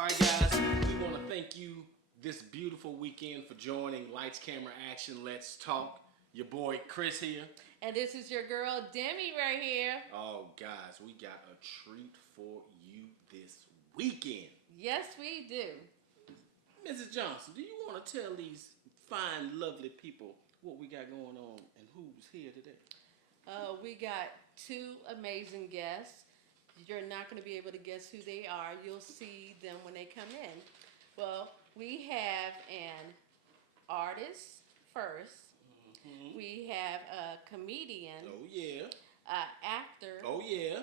All right, guys, we want to thank you this beautiful weekend for joining Lights, Camera, Action, Let's Talk. Your boy Chris here. And this is your girl Demi right here. Oh, guys, we got a treat for you this weekend. Yes, we do. Mrs. Johnson, do you want to tell these fine, lovely people what we got going on and who's here today? We got two amazing guests. You're not going to be able to guess who they are. You'll see them when they come in. Well, we have an artist first. Mm-hmm. We have a comedian. Oh, yeah. An actor. Oh, yeah.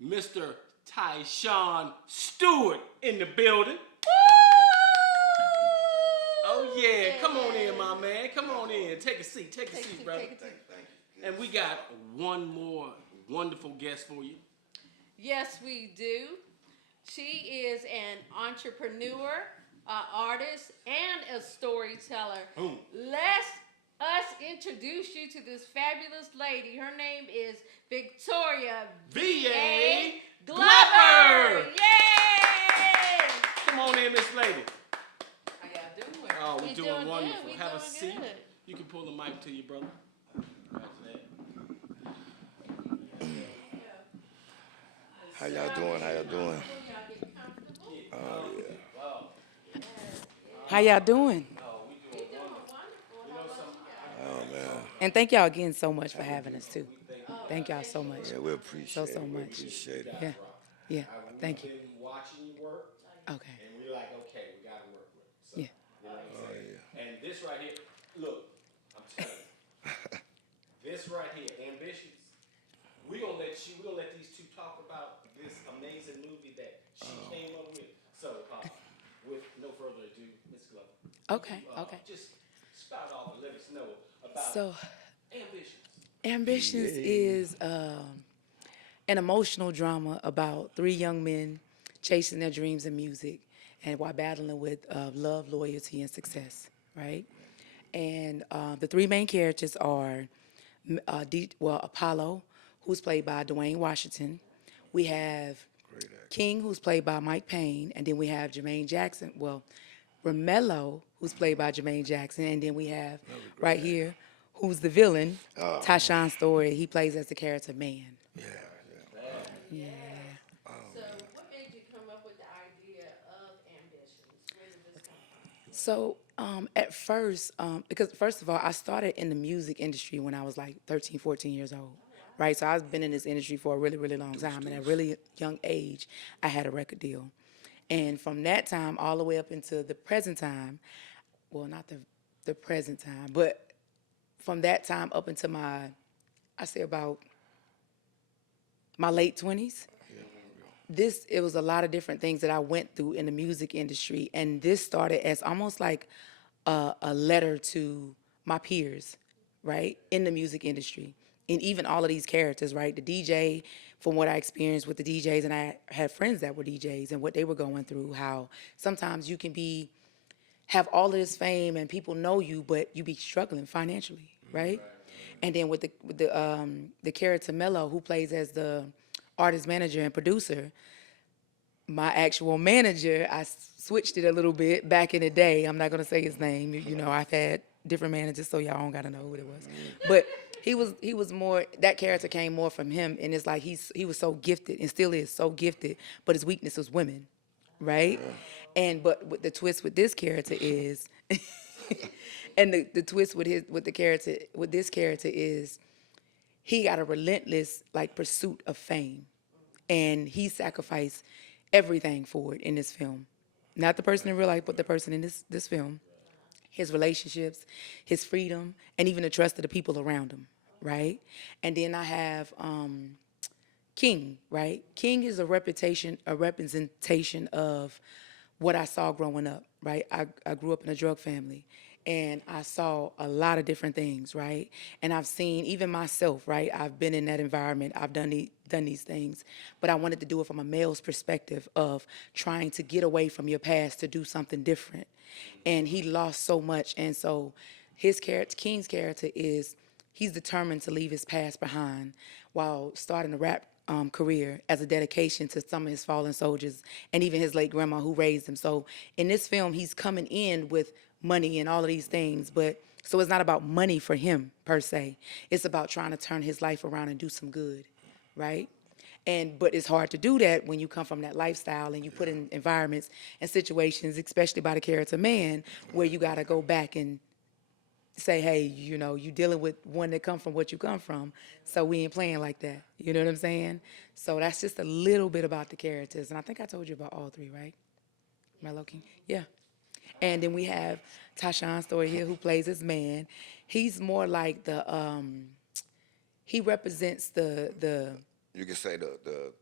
Mr. Tashon Storye in the building. Oh, yeah. Come on in, my man. Come on in. Take a seat. Take a seat, brother. Thank you. And we got one more wonderful guest for you. Yes, we do. She is an entrepreneur, an artist, and a storyteller. Boom. Let's us introduce you to this fabulous lady. Her name is Victoria V.A. Glover. Glover. Yay! Come on in, Miss Lady. How y'all doing? Oh, we're doing wonderful. Good. Have a doing seat. good. You can pull the mic to you, brother. How y'all doing? How y'all doing? Oh, yeah. How y'all doing? Oh, man. And thank y'all again so much for having us too. Thank y'all so much. Yeah, we appreciate So it. We much. appreciate it. Yeah, yeah. Thank you. We've been watching you work, Okay. and we're like, okay, we got to work with it. So, Yeah. You know what I'm Oh, saying? yeah. And this right here, look, I'm telling you, this right here, Ambitions, we're going to let these two talk about this amazing movie that she came up with. So, with no further ado, Ms. Glover. Okay. you, Okay. Just spout off and let us know about So, Ambitions. Ambitions is an emotional drama about three young men chasing their dreams in music and while battling with love, loyalty, and success, right? And the three main characters are Apollo, who's played by Dwayne Washington. We have King, who's played by Mike Payne, and then we have Jermaine Jackson. Well, Romello, who's played by Jermaine Jackson, and then we have right here, who's the villain, Tashon Storye. He plays as the character Man. Yeah. So, what made you come up with the idea of Ambitions? Where did this come from? So at first, because first of all, I started in the music industry when I was like 13, 14 years old, right? So I've been in this industry for a really, really long time. And at a really young age, I had a record deal. And from that time all the way up into the present time, well, not the present time, but from that time up into about my late 20s, it was a lot of different things that I went through in the music industry, and this started as almost like a letter to my peers, right, in the music industry, and even all of these characters, right, the DJ, from what I experienced with the DJs, and I had friends that were DJs and what they were going through, how sometimes you can have all of this fame and people know you, but you be struggling financially, right? And then with the character Mello, who plays as the artist manager and producer, my actual manager, I switched it a little bit back in the day. I'm not gonna say his name. You know, I've had different managers, so y'all don't gotta know who it was. But he was more, that character came more from him, and it's like he was so gifted and still is so gifted, but his weakness was women, right? But the twist with this character is, and the twist with this character is, he got a relentless pursuit of fame, and he sacrificed everything for it in this film. Not the person in real life, but the person in this film. His relationships, his freedom, and even the trust of the people around him, right? And then I have King, right? King is a representation of what I saw growing up, right? I grew up in a drug family, and I saw a lot of different things, right? And I've seen, even myself, right? I've been in that environment. I've done these things, but I wanted to do it from a male's perspective of trying to get away from your past to do something different. And he lost so much, and so his character, King's character, is he's determined to leave his past behind while starting a rap career as a dedication to some of his fallen soldiers and even his late grandma who raised him. So in this film, he's coming in with money and all of these things, but so it's not about money for him per se. It's about trying to turn his life around and do some good, right? But it's hard to do that when you come from that lifestyle and you put in environments and situations, especially by the character man, where you got to go back and say, hey, you know, you dealing with one that come from what you come from, so we ain't playing like that. You know what I'm saying? So that's just a little bit about the characters, and I think I told you about all three, right? Mellow King, yeah. And then we have Tashon Storye here, who plays his man. He's more like he represents the You can say the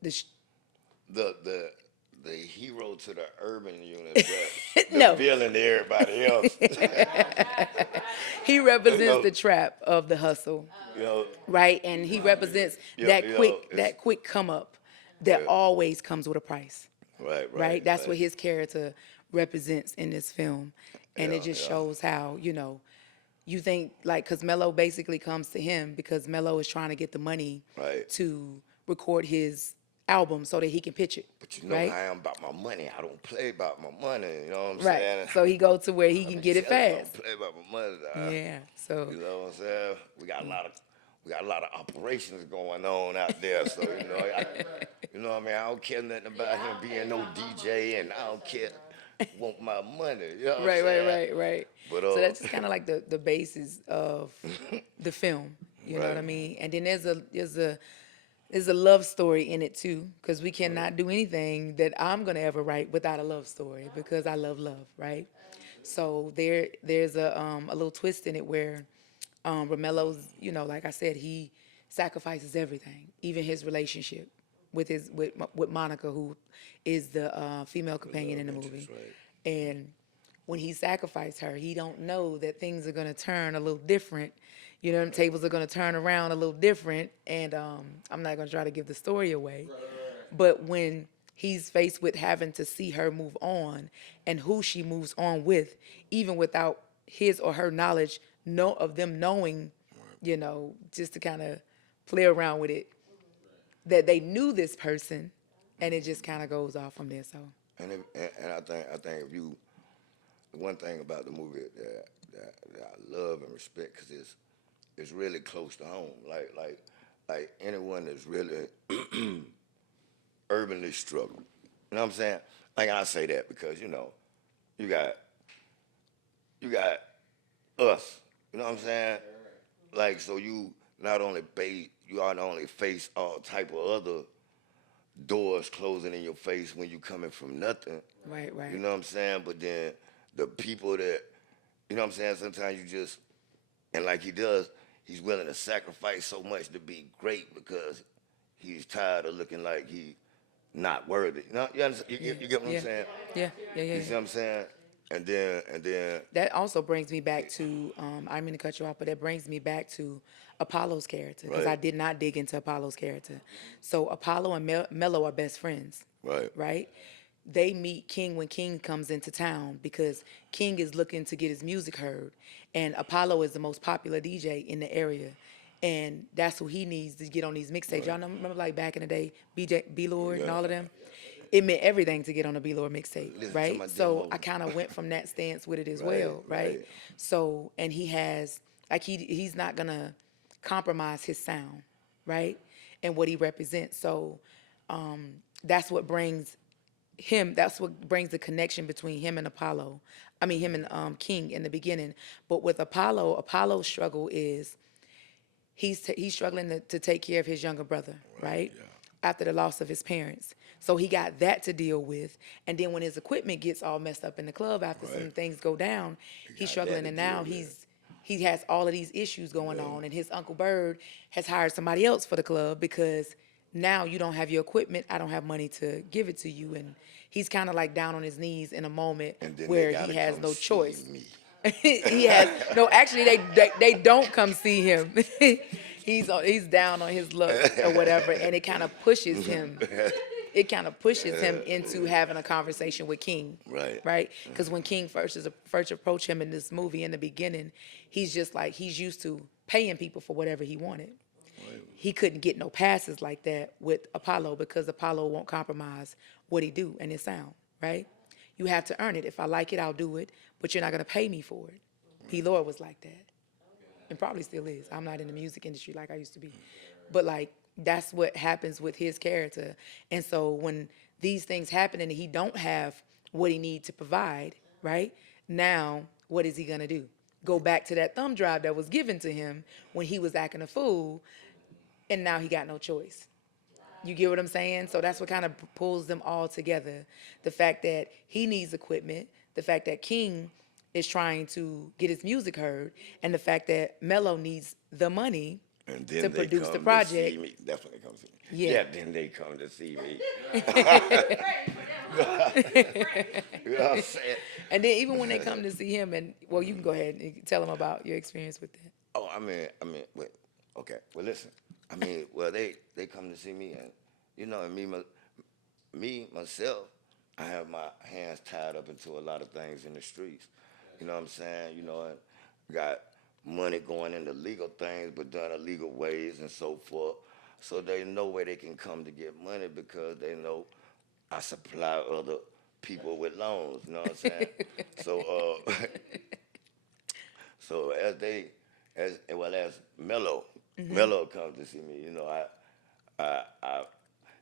hero to the urban unit, but the No. villain to everybody else. he represents You know. the trap of the hustle, You know, right? And he represents Yeah, that you know, quick it's- that quick come up that Yeah. always comes with a price. right. That's what his character represents in this film. And it Yeah, just yeah. shows how, you know, you think, like, because Mello basically comes to him because Mello is trying to get the money Right. to record his album so that he can pitch it. But you know right? how I am about my money. I don't play about my money. You know what I'm Right. saying? So he goes to where he can get it I fast. don't play about my money. Dog. Yeah. So You know what I'm saying? We got a lot of operations going on out there. So you know, you know what I mean. I don't care nothing about him being no DJ, and I don't care. Want my money. You know what I'm saying? right. But So that's just kind of like the basis of the film. You know what I Right. mean? And then there's a love story in it too, because we cannot do anything that I'm gonna ever write without a love story, because I love love, right? So there's a little twist in it where Romello's, you know, like I said, he sacrifices everything, even his relationship with Monica, who is the female companion in the movie. right. And when he sacrificed her, he don't know that things are gonna turn a little different. You know, tables are gonna turn around a little different. And I'm not gonna try to give the story away. But when he's faced with having to see her move on and who she moves on with, even without his or her knowledge, of them knowing, you know, just to kind of play around with it, that they knew this person, and it just kind of goes off from there. So And I think if you, the one thing about the movie that I love and respect, because it's really close to home. Like anyone that's really urbanly struggled. You know what I'm saying? Like I say that because you know, you got us. You know what I'm saying? Like so you not only face all type of other doors closing in your face when you coming from nothing. right. You know what I'm saying? But then the people that, you know what I'm saying, sometimes you just, and like he does, he's willing to sacrifice so much to be great because he's tired of looking like he not worthy. You know, you understand? You get what yeah. I'm saying? Yeah. You see what I'm saying? And then, That also brings me back to, I didn't mean to cut you off, but that brings me back to Apollo's character, because I Right. did not dig into Apollo's character. So Apollo and Mello are best friends, right. right? They meet King when King comes into town because King is looking to get his music heard, and Apollo is the most popular DJ in the area, and that's who he needs to get on these mixtapes. Y'all know, remember like back in the day, B Lord and Yeah. all of them? It meant everything to get on a B Lord mixtape, Listen to right? my So demo. I kind of went from that stance with it as Right, well, right? right. So, and he has, like, he's not gonna compromise his sound, right? And what he represents. So that's what brings the connection between him and Apollo. I mean, him and King in the beginning. But with Apollo's struggle is he's struggling to take care of his younger brother, right? After the loss of his parents. So he got that to deal with. And then when his equipment gets all messed up in the club after some things go down, he's got struggling. that And to now deal with. he has all of these issues going on. And his Uncle Bird has hired somebody else for the club because now you don't have your equipment. I don't have money to give it to you. And he's kind of like down on his knees in a moment And then where they gotta he has come no see choice. me. He has no. Actually, they don't come see him. He's down on his luck or whatever, and it kind of pushes him. It kind of pushes him into having a conversation with King, Right. Right? Because when King first approached him in this movie in the beginning, he's just like he's used to paying people for whatever he wanted, he couldn't get no passes like that with Apollo because Apollo won't compromise what he do and his sound, right? You have to earn it. If I like it, I'll do it, but you're not gonna pay me for it. P. Lord was like that, and probably still is. I'm not in the music industry like I used to be, but like that's what happens with his character. And so when these things happen and he don't have what he needs to provide, right? Now, what is he gonna do? Go back to that thumb drive that was given to him when he was acting a fool, and now he got no choice. You get what I'm saying? So that's what kind of pulls them all together. The fact that he needs equipment, the fact that King is trying to get his music heard, and the fact that Mello needs the money And then to they produce come the to project. see me. That's when they come to see me. Yeah. Then they come to see me. You know what I'm saying? And then even when they come to see him, and well, you can go ahead and tell them about your experience with that. Oh, wait, okay. Well, listen. Well, they come to see me, and you know, and myself, I have my hands tied up into a lot of things in the streets. You know what I'm saying? You know, and got money going into legal things, but done illegal ways and so forth. So they know where they can come to get money because they know I supply other people with loans. You know what I'm saying? So as Mello comes to see me, you know, I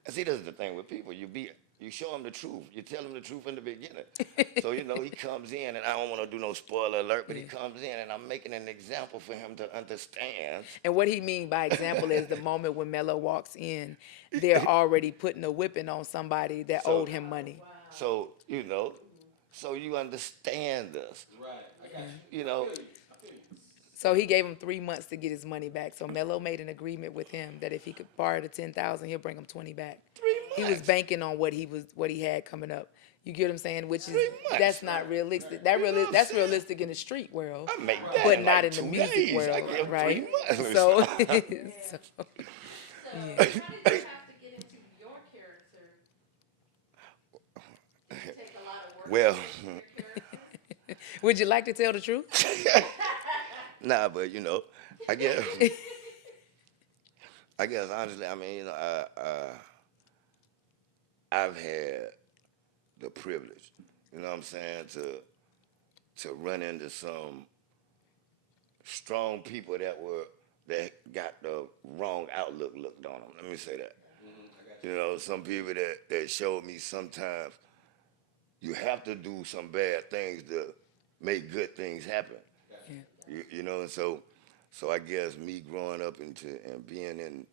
see this is the thing with people. You show them the truth. You tell them the truth in the beginning. So, you know, he comes in, and I don't want to do no spoiler alert, but he comes in, and I'm making an example for him to understand. And what he mean by example is the moment when Mello walks in, they're already putting a whipping on somebody that owed him money. So, you know, so you understand us. Right, I got you. You know, So he gave him 3 months to get his money back. So Mello made an agreement with him that if he could borrow the 10,000, he'll bring him 20 back. 3 months. He was banking on what he had coming up. You get what I'm saying? Which is 3 months. that's not realistic. That's realistic in the street world, I make that but in not like in the 2 music days. world, I give him right? 3 months. So, So how did you have to get into your character? Did it take a lot of work Well, to get into your character? would you like to tell the truth? nah, but you know, I guess honestly, you know, I've had the privilege, you know what I'm saying, to run into some strong people that got the wrong outlook looked on them. Let me say that. You know, some people that showed me sometimes you have to do some bad things to make good things happen. Yeah. You know, and so I guess me growing up and being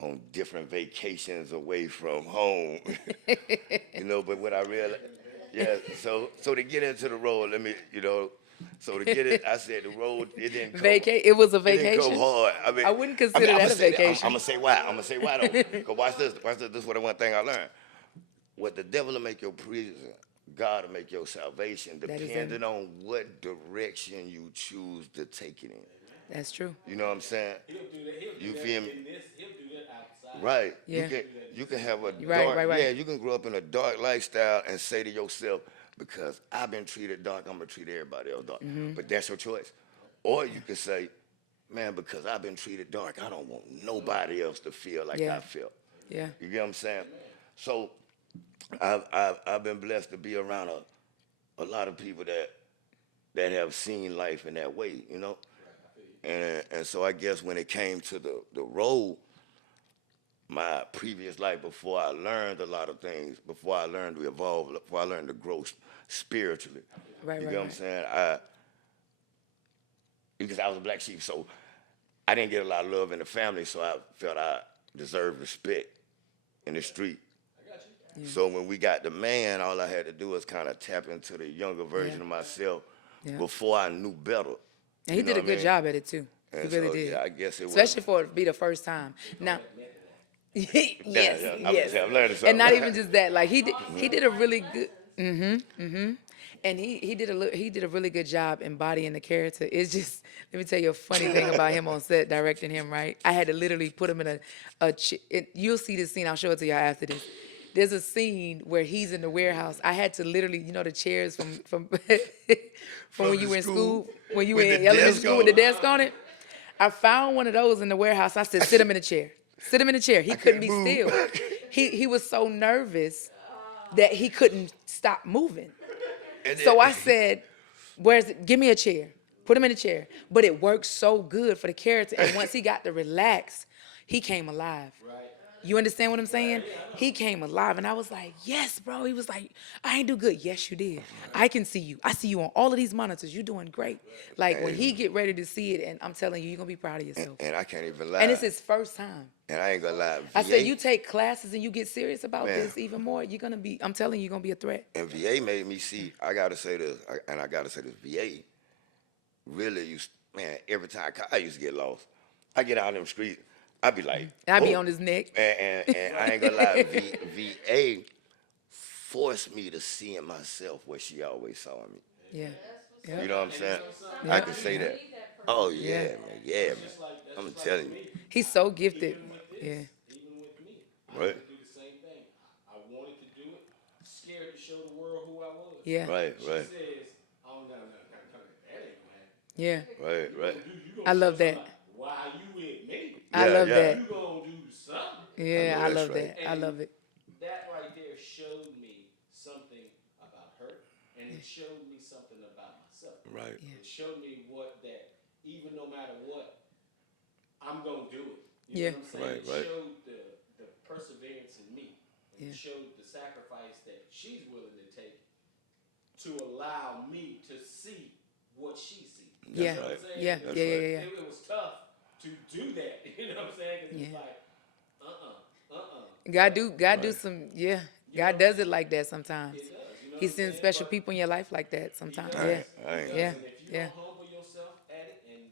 on different vacations away from home, you know, but what I realized, so to get into the role, let me, you know, so to get it, I said the road, it didn't come. It was a It didn't vacation. come hard. I wouldn't consider that a vacation. I'm gonna say why. Though. Cause watch this. This is what the one thing I learned. What the devil will make your prison, God will make your salvation, That is depending on what direction you choose to take it in. That's true. You know what I'm saying? He'll do that. He'll You do feel that me? in this. He'll do that outside. Right. Yeah. You can have a Right, dark, right. yeah, you can grow up in a dark lifestyle and say to yourself, because I've been treated dark, I'm gonna treat everybody else dark. But that's your choice. Or you can say, man, because I've been treated dark, I don't want nobody else to feel like Yeah. I felt. Yeah. You get what I'm saying? So I've been blessed to be around a lot of people that have seen life in that way, you know? And so I guess when it came to the role, my previous life, before I learned a lot of things, before I learned to evolve, before I learned to grow spiritually, Right, you right, get what I'm saying? Because I was a black sheep, so I didn't get a lot of love in the family, so I felt I deserved respect in the street. So when we got the man, all I had to do was kind of tap into the younger version of myself before I knew better. And he You know did a what I good mean? job at it too. He And really so, did. yeah, I guess it was. Especially for it to be the first time. Now, yes, I'm yes. I'm learning something. And not even just that. Like he did a really good. And he did a really good job embodying the character. It's just, let me tell you a funny thing about him on set directing him. Right, I had to literally put him in you'll see this scene. I'll show it to y'all after this. There's a scene where he's in the warehouse. I had to literally, you know, the chairs from when you were in school, when you were With in the elementary desk school with the on it? desk on it. I found one of those in the warehouse. I said, sit him in a chair. Sit him in a chair. He couldn't be still. He was so nervous that he couldn't stop moving. So I said, give me a chair. Put him in a chair. But it worked so good for the character. And once he got to relax, he came alive. Right. You understand what I'm saying? He came alive. And I was like, yes, bro. He was like, I ain't do good. Yes, you did. I can see you. I see you on all of these monitors. You're doing great. Like, when he get ready to see it, and I'm telling you, you're going to be proud of yourself. And I can't even lie. And it's his first time. And I ain't gonna lie. I said, you take classes and you get serious about this even more, you're going to be, I'm telling you, you're going to be a threat. And VA made me see, I gotta say this, VA really used, man, every time I used to get lost, I get out in them streets, I be like, I be whoa. on his neck. And I ain't gonna lie, VA forced me to see in myself what she always saw in me. Yeah. You know what I'm saying? Yeah. I can say that. Oh yeah, man, yeah, man. I'm telling you. He's so gifted. Even with this, Yeah. even with me, I Right. had to do the same thing. I wanted to do it, scared to show the world who I was. Yeah. Right, She right, says, "Oh no, that ain't gonna happen. Yeah. right, right. You gonna I love show that. somebody, why you with me? I Yeah, love yeah. that. You gonna do something." Yeah, know I that's love right. that. I love it. That right there showed me something about her, and it showed me something about myself. Right. It showed me that even no matter what, I'm gonna do it. You Yeah. know what I'm saying? Right, It right. showed the perseverance in me. And Yeah. it showed the sacrifice that she's willing to take to allow me to see what she sees. Yeah. You know what I'm saying? Yeah. That's Yeah. right. Yeah. It was tough to do that. You know what I'm saying? Because it's Yeah. like, God do Right. some, yeah. God does it like that sometimes. it does. You know He what I'm sends saying? special But people in your life like that sometimes. he does. Yeah. I ain't- He does. Yeah. And if you Yeah. don't humble yourself at it and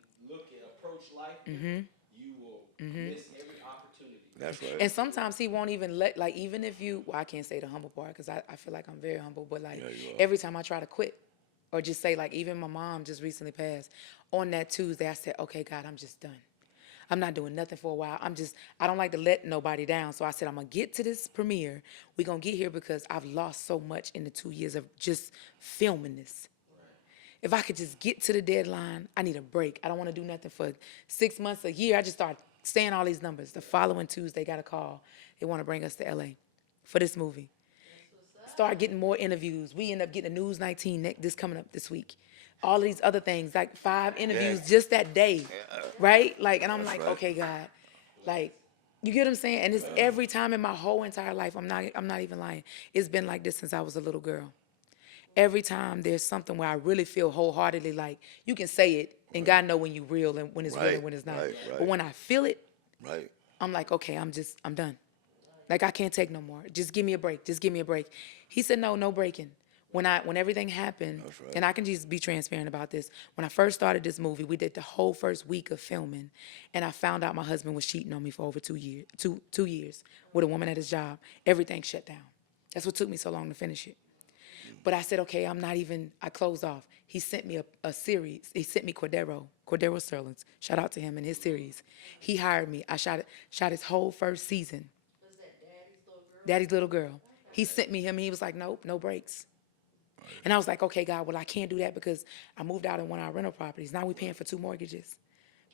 approach life, Mm-hmm. you will miss every opportunity. That's right. And sometimes he won't even let, like, even if you, well, I can't say the humble part because I feel like I'm very humble, but like Yeah, you are. every time I try to quit or just say, like, even my mom just recently passed, on that Tuesday, I said, okay, God, I'm just done. I'm not doing nothing for a while. I don't like to let nobody down. So I said, I'm going to get to this premiere. We're going to get here because I've lost so much in the 2 years of just filming this. If I could just get to the deadline, I need a break. I don't want to do nothing for 6 months, a year. I just started saying all these numbers. The following Tuesday, got a call. They want to bring us to LA for this movie. Start getting more interviews. We end up getting a News 19 this coming up this week. All of these other things, like 5 interviews just that day, right? Like, and I'm like, right. okay, God, like, you get what I'm saying? And it's every time in my whole entire life. I'm not even lying. It's been like this since I was a little girl. Every time there's something where I really feel wholeheartedly like you can say it, and God know when you real and when it's real Right, and when it's not. right, right. But when I feel it, Right. I'm like, okay, I'm done. Like, I can't take no more. Just give me a break. Just give me a break. He said, no breaking. When everything happened, That's right. and I can just be transparent about this. When I first started this movie, we did the whole first week of filming, and I found out my husband was cheating on me for over 2 years, 2 years with a woman at his job. Everything shut down. That's what took me so long to finish it. But I said, okay, I closed off. He sent me a series. He sent me Cordero Sterling's. Shout out to him and his series. He hired me. I shot his whole first season. Was that Daddy's little girl? Daddy's little girl. He sent me him, and he was like, nope, no breaks. And I was like, okay, God, well, I can't do that because I moved out in one of our rental properties. Now we're paying for 2 mortgages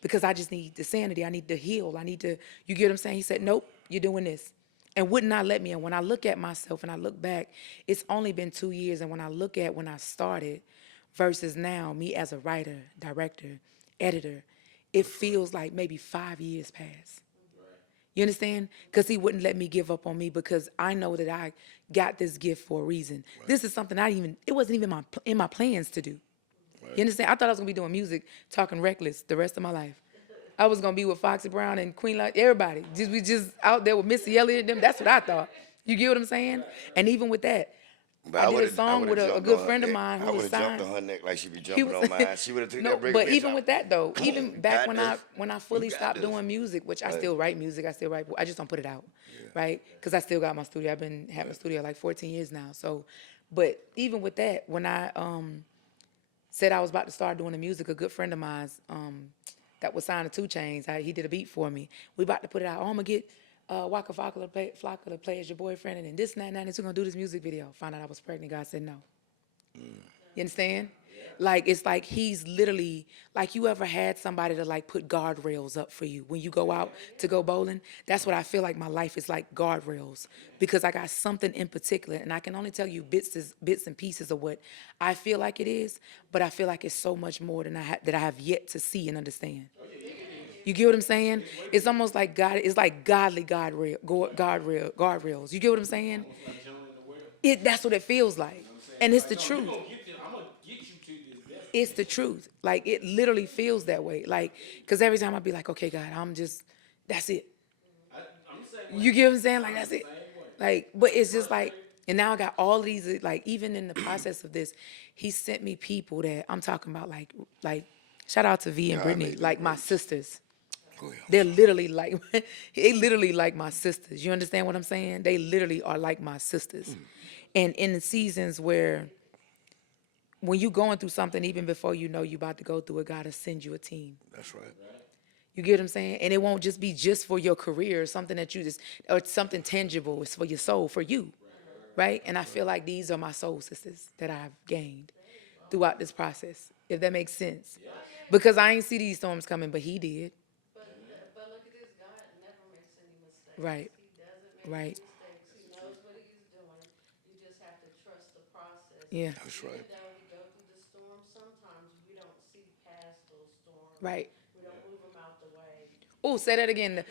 because I just need the sanity. I need to heal. You get what I'm saying? He said, nope, you're doing this. And would not let me. And when I look at myself and I look back, it's only been 2 years. And when I look at when I started versus now, me as a writer, director, editor, it feels like maybe 5 years passed. You understand? Because he wouldn't let me give up on me because I know that I got this gift for a reason. Right. This is something it wasn't even in my plans to do. Right. You understand? I thought I was going to be doing music, talking reckless the rest of my life. I was going to be with Foxy Brown and Queen Latifah, everybody. We just out there with Missy Elliott and them. That's what I thought. You get what I'm saying? And even with that, But I did a song with a good friend of mine who was signed. I would have jumped on her neck like she be jumping on mine. She would have taken that break. But even with that though, Come even on, back you when got I this. fully You got stopped this. doing music, which I Right. still write music, I just don't put it out, right? Because I still got my studio. I've been having a studio like 14 years now. So, but even with that, when I said I was about to start doing the music, a good friend of mine that was signed to 2 Chainz, he did a beat for me. We about to put it out. Oh, I'm gonna get Waka Flocka to play as your boyfriend, and then this and that, and that, and we're gonna do this music video. Found out I was pregnant. God said no. You understand? Like, it's like he's literally, like, you ever had somebody to like put guardrails up for you when you go out to go bowling? That's what I feel like my life is like, guardrails. Because I got something in particular, and I can only tell you bits and pieces of what I feel like it is, but I feel like it's so much more than that I have yet to see and understand. You get what I'm saying? It's almost like God. It's like godly guardrails. You get what I'm saying? Like John in the well. That's what it feels like, and it's the Like, no, you truth. gonna get this. I'm gonna get you to this destination. It's the truth. Like, it literally feels that way. Like, because every time I be like, okay, God, that's it. I'm the same way. You get what I'm saying? Like, that's it. Same way. Like, but it's just like, and now I got all of these, like, even in the process of this, he sent me people that I'm talking about, like, shout out to V and God Brittany, made them like my great. sisters. Go ahead. They're literally like, they literally like my sisters. You understand what I'm saying? They literally are like my sisters. And in the seasons where, when you going through something, even before you know you about to go through it, God will send you a team. That's right. You get what I'm saying? And it won't just be just for your career, something that you just, or something tangible. It's for your soul, for you, right? And I feel like these are my soul sisters that I've gained throughout this process, if that makes sense. Because I ain't see these storms coming, but he did. But look at this, God never makes any mistakes. Right. He doesn't make Right. any mistakes. He knows what he's doing. You just have to trust the process. Yeah. That's right. Even though we go through the storms, sometimes we don't see past those storms. Right. We don't move them out the way. Oh, say that again.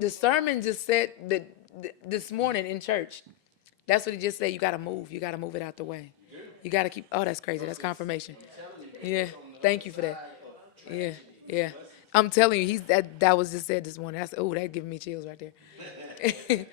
The sermon just said that this morning in church. That's what he just said. You got to move. You got to move it out the way. You got to keep. Oh, that's crazy. That's confirmation. Yeah. Thank you for that. Yeah. Yeah. I'm telling you, that was just said this morning. That's, oh, that giving me chills right there. And we always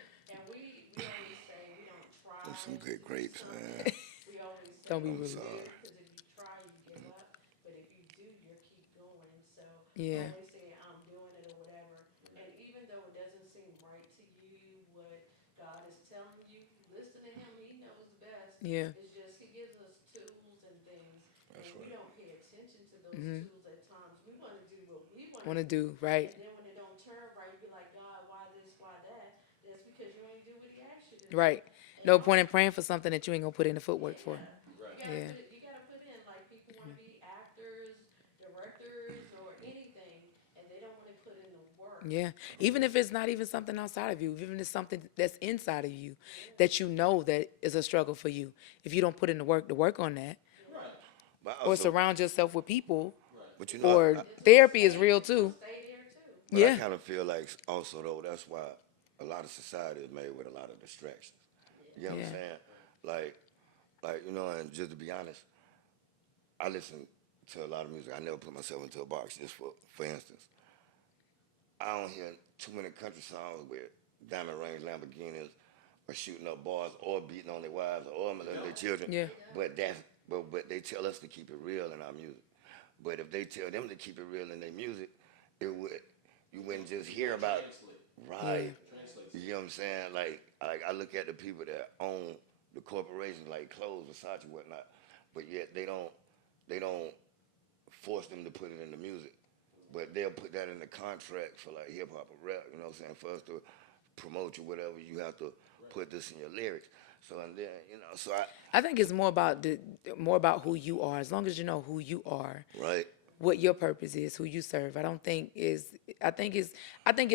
say we don't try. Them some good grapes, man. We always say Don't be don't rude. do it, 'cause if you try, you give up. But if you do, you'll keep going. So Yeah. always say I'm doing it or whatever. And even though it doesn't seem right to you, what God is telling you, listen to Him. He knows best. Yeah. It's just He gives us tools and things, and we don't pay attention to those tools at times. We want to do what we want Want to do, right? and then when it don't turn right, you be like, God, why this, why that? That's because you ain't do what He asked you to do. Right. No point in praying for something that you ain't going to put in the footwork for. Yeah. You gotta put in, like, people wanna be actors, directors, or anything, and they don't wanna put in the work. Yeah. Even if it's not even something outside of you, even if it's something that's inside of you that you know that is a struggle for you. If you don't put in the work on that, But or also, surround yourself with people, but you know, or therapy is real too. Stay there too. but Yeah. I kind of feel like also though that's why a lot of society is made with a lot of distractions. You know what Yeah. I'm saying? Like you know, and just to be honest, I listen to a lot of music. I never put myself into a box. Just for instance, I don't hear too many country songs with diamond rings, Lamborghinis, or shooting up bars, or beating on their wives, or molesting their children. Yeah. But but they tell us to keep it real in our music. But if they tell them to keep it real in their music, you wouldn't just hear about right. You know what I'm saying? Like I look at the people that own the corporations like clothes, Versace, whatnot, but yet they don't force them to put it in the music, but they'll put that in the contract for like hip hop or rap. You know what I'm saying? For us to promote you, whatever, you have to put this in your lyrics. So and then so I think it's more about who you are. As long as you know who you are, right. what your purpose is, who you serve. I think it's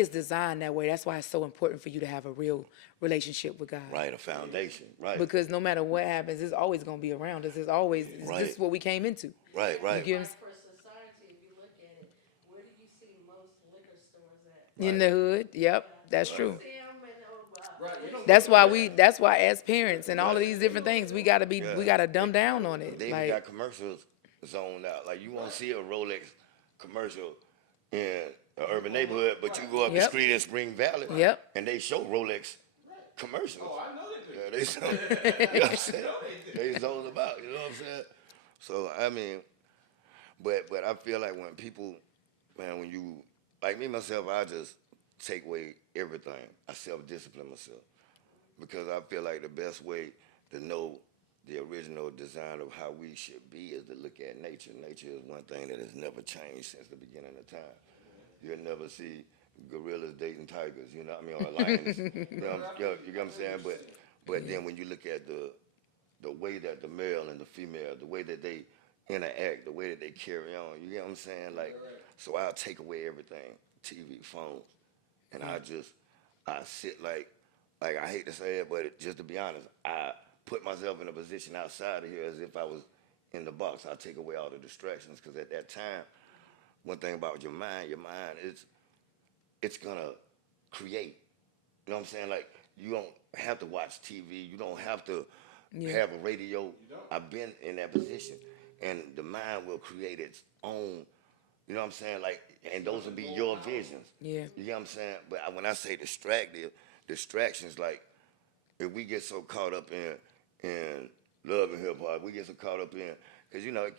designed that way. That's why it's so important for you to have a real relationship with God. Right, a foundation. Right. Because no matter what happens, it's always gonna be around us. Right. This is what we came into. Right. You get what I'm Like for society, if you look at it, where do you see most liquor stores at? In the hood. Yep, that's true. See 'em That's why as parents and all of these different things, we gotta dumb down on it. They even Like, got commercials zoned out. Like you won't see a Rolex commercial in an urban neighborhood, but you go up the Yep. street in Spring Valley, Yep. and they show Rolex commercials. Oh, I know they do. Yeah, they show. You know what I'm saying? They zone them out. You know what I'm saying? So I mean, but I feel like when people, man, when you like me myself, I just take away everything. I self-discipline myself because I feel like the best way to know the original design of how we should be is to look at nature. Nature is one thing that has never changed since the beginning of time. You'll never see gorillas dating tigers, you know what I mean, or lions. You know what I'm saying? But then when you look at the the way that the male and the female, the way that they interact, the way that they carry on. You get what I'm saying? Like, so I'll take away everything, TV, phone, and I sit like I hate to say it, but just to be honest, I put myself in a position outside of here as if I was in the box. I take away all the distractions because at that time, one thing about your mind it's gonna create. You know what I'm saying? Like you don't have to watch TV. You don't have to have a radio. I've been in that position, and the mind will create its own. You know what I'm saying? Like, and those will be your visions. Yeah. You know what I'm saying? But when I say distractions, like if we get so caught up in love and hip hop, we get so caught up in because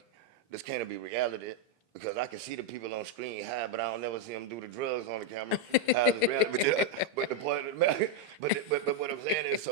this can't be reality. Because I can see the people on screen high, but I don't never see them do the drugs on the camera. High is reality. But the point of the matter, but what I'm saying is,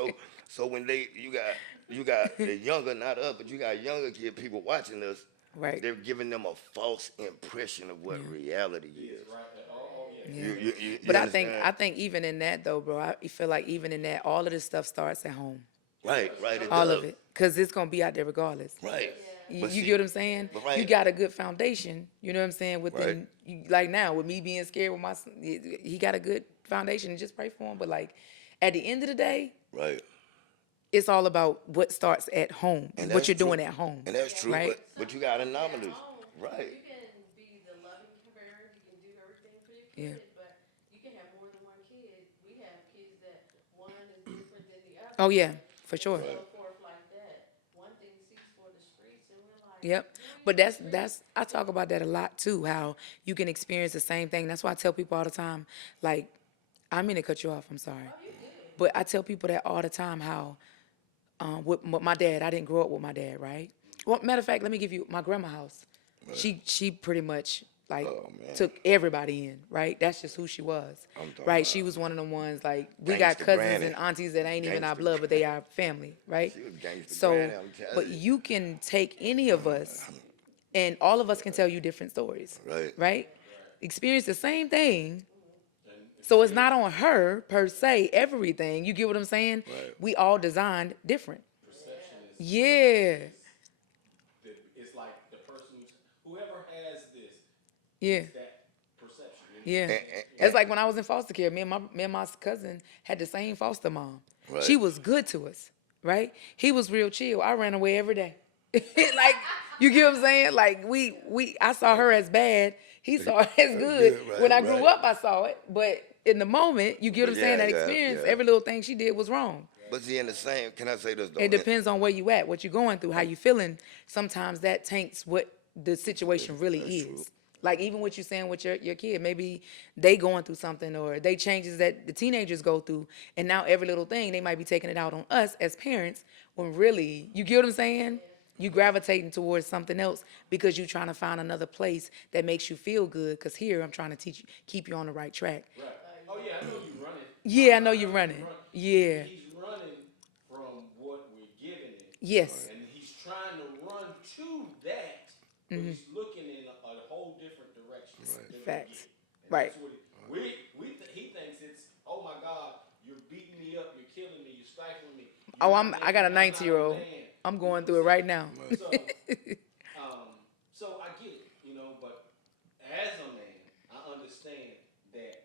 so when you got the younger, not us, but you got younger people watching us. Right. They're giving them a false impression of what reality is. Right. But I think even in that though, bro, I feel like even in that, all of this stuff starts at home. Right. All of it, because it's gonna be out there regardless. Right. You get what I'm saying? Right. You got a good foundation. You know what I'm saying? Within like now, with me being scared with my son, he got a good foundation. And just pray for him. But like, at the end of the day, Right. it's all about what starts at home, And what that's you're true. doing at home. And that's true. right? But you got anomalies. Right. You can be the loving parent, you can do everything for your Yeah. kid, but you can have more than one kid. We have kids that one is different than the other. Oh yeah, for sure. So forth like that. One thing seeks for the streets, and we're like, Yep. But that's I talk about that a lot too, how you can experience the same thing. That's why I tell people all the time, like, I mean to cut you off, I'm sorry. But I tell people that all the time how with my dad, I didn't grow up with my dad, right? Well, matter of fact, let me give you my grandma's house. She pretty much like took everybody in, right? That's just who she was. Right? She was one of the ones like we got Gangsta cousins granny. and aunties that ain't even our Gangsta blood, but they are family, right? She was gangsta So, granny, I'm telling but you. you can take any of us, and all of us can tell you different stories, Right. right? Experience the same thing. So it's not on her per se, everything. You get what I'm saying? Right. We all designed different. Perception is. Yeah. It's like the person whoever has this, Yeah. that perception. Yeah. It's like when I was in foster care, me and my cousin had the same foster mom. Right. She was good to us, right? He was real chill. I ran away every day. Like, you get what I'm saying? Like I saw her as bad. He saw her as good. Right, When I grew right. up, I saw it. But in the moment, you get what I'm saying? That experience, every little thing she did was wrong. But see, in the same, can I say this though? It depends on where you at, what you're going through, how you feeling. Sometimes that taints what the situation really is. true. Like even what you're saying with your kid, maybe they going through something or they changes that the teenagers go through, and now every little thing they might be taking it out on us as parents. When really, you get what I'm saying? You gravitating towards something else because you're trying to find another place that makes you feel good. Because here I'm trying to keep you on the right track. Right. Oh yeah, I know you're running. Yeah, I know you're running. Yeah. He's running from what we're giving him. Yes. And he's trying to run to that, but he's looking in a whole different direction. than we Facts. get. And Right. that's what he thinks it's, oh my God, you're beating me up, you're killing me, you're stifling me. Oh, You're not I got a making me out 19-year-old. man. I'm going through it right now. So I get it, but as a man, I understand that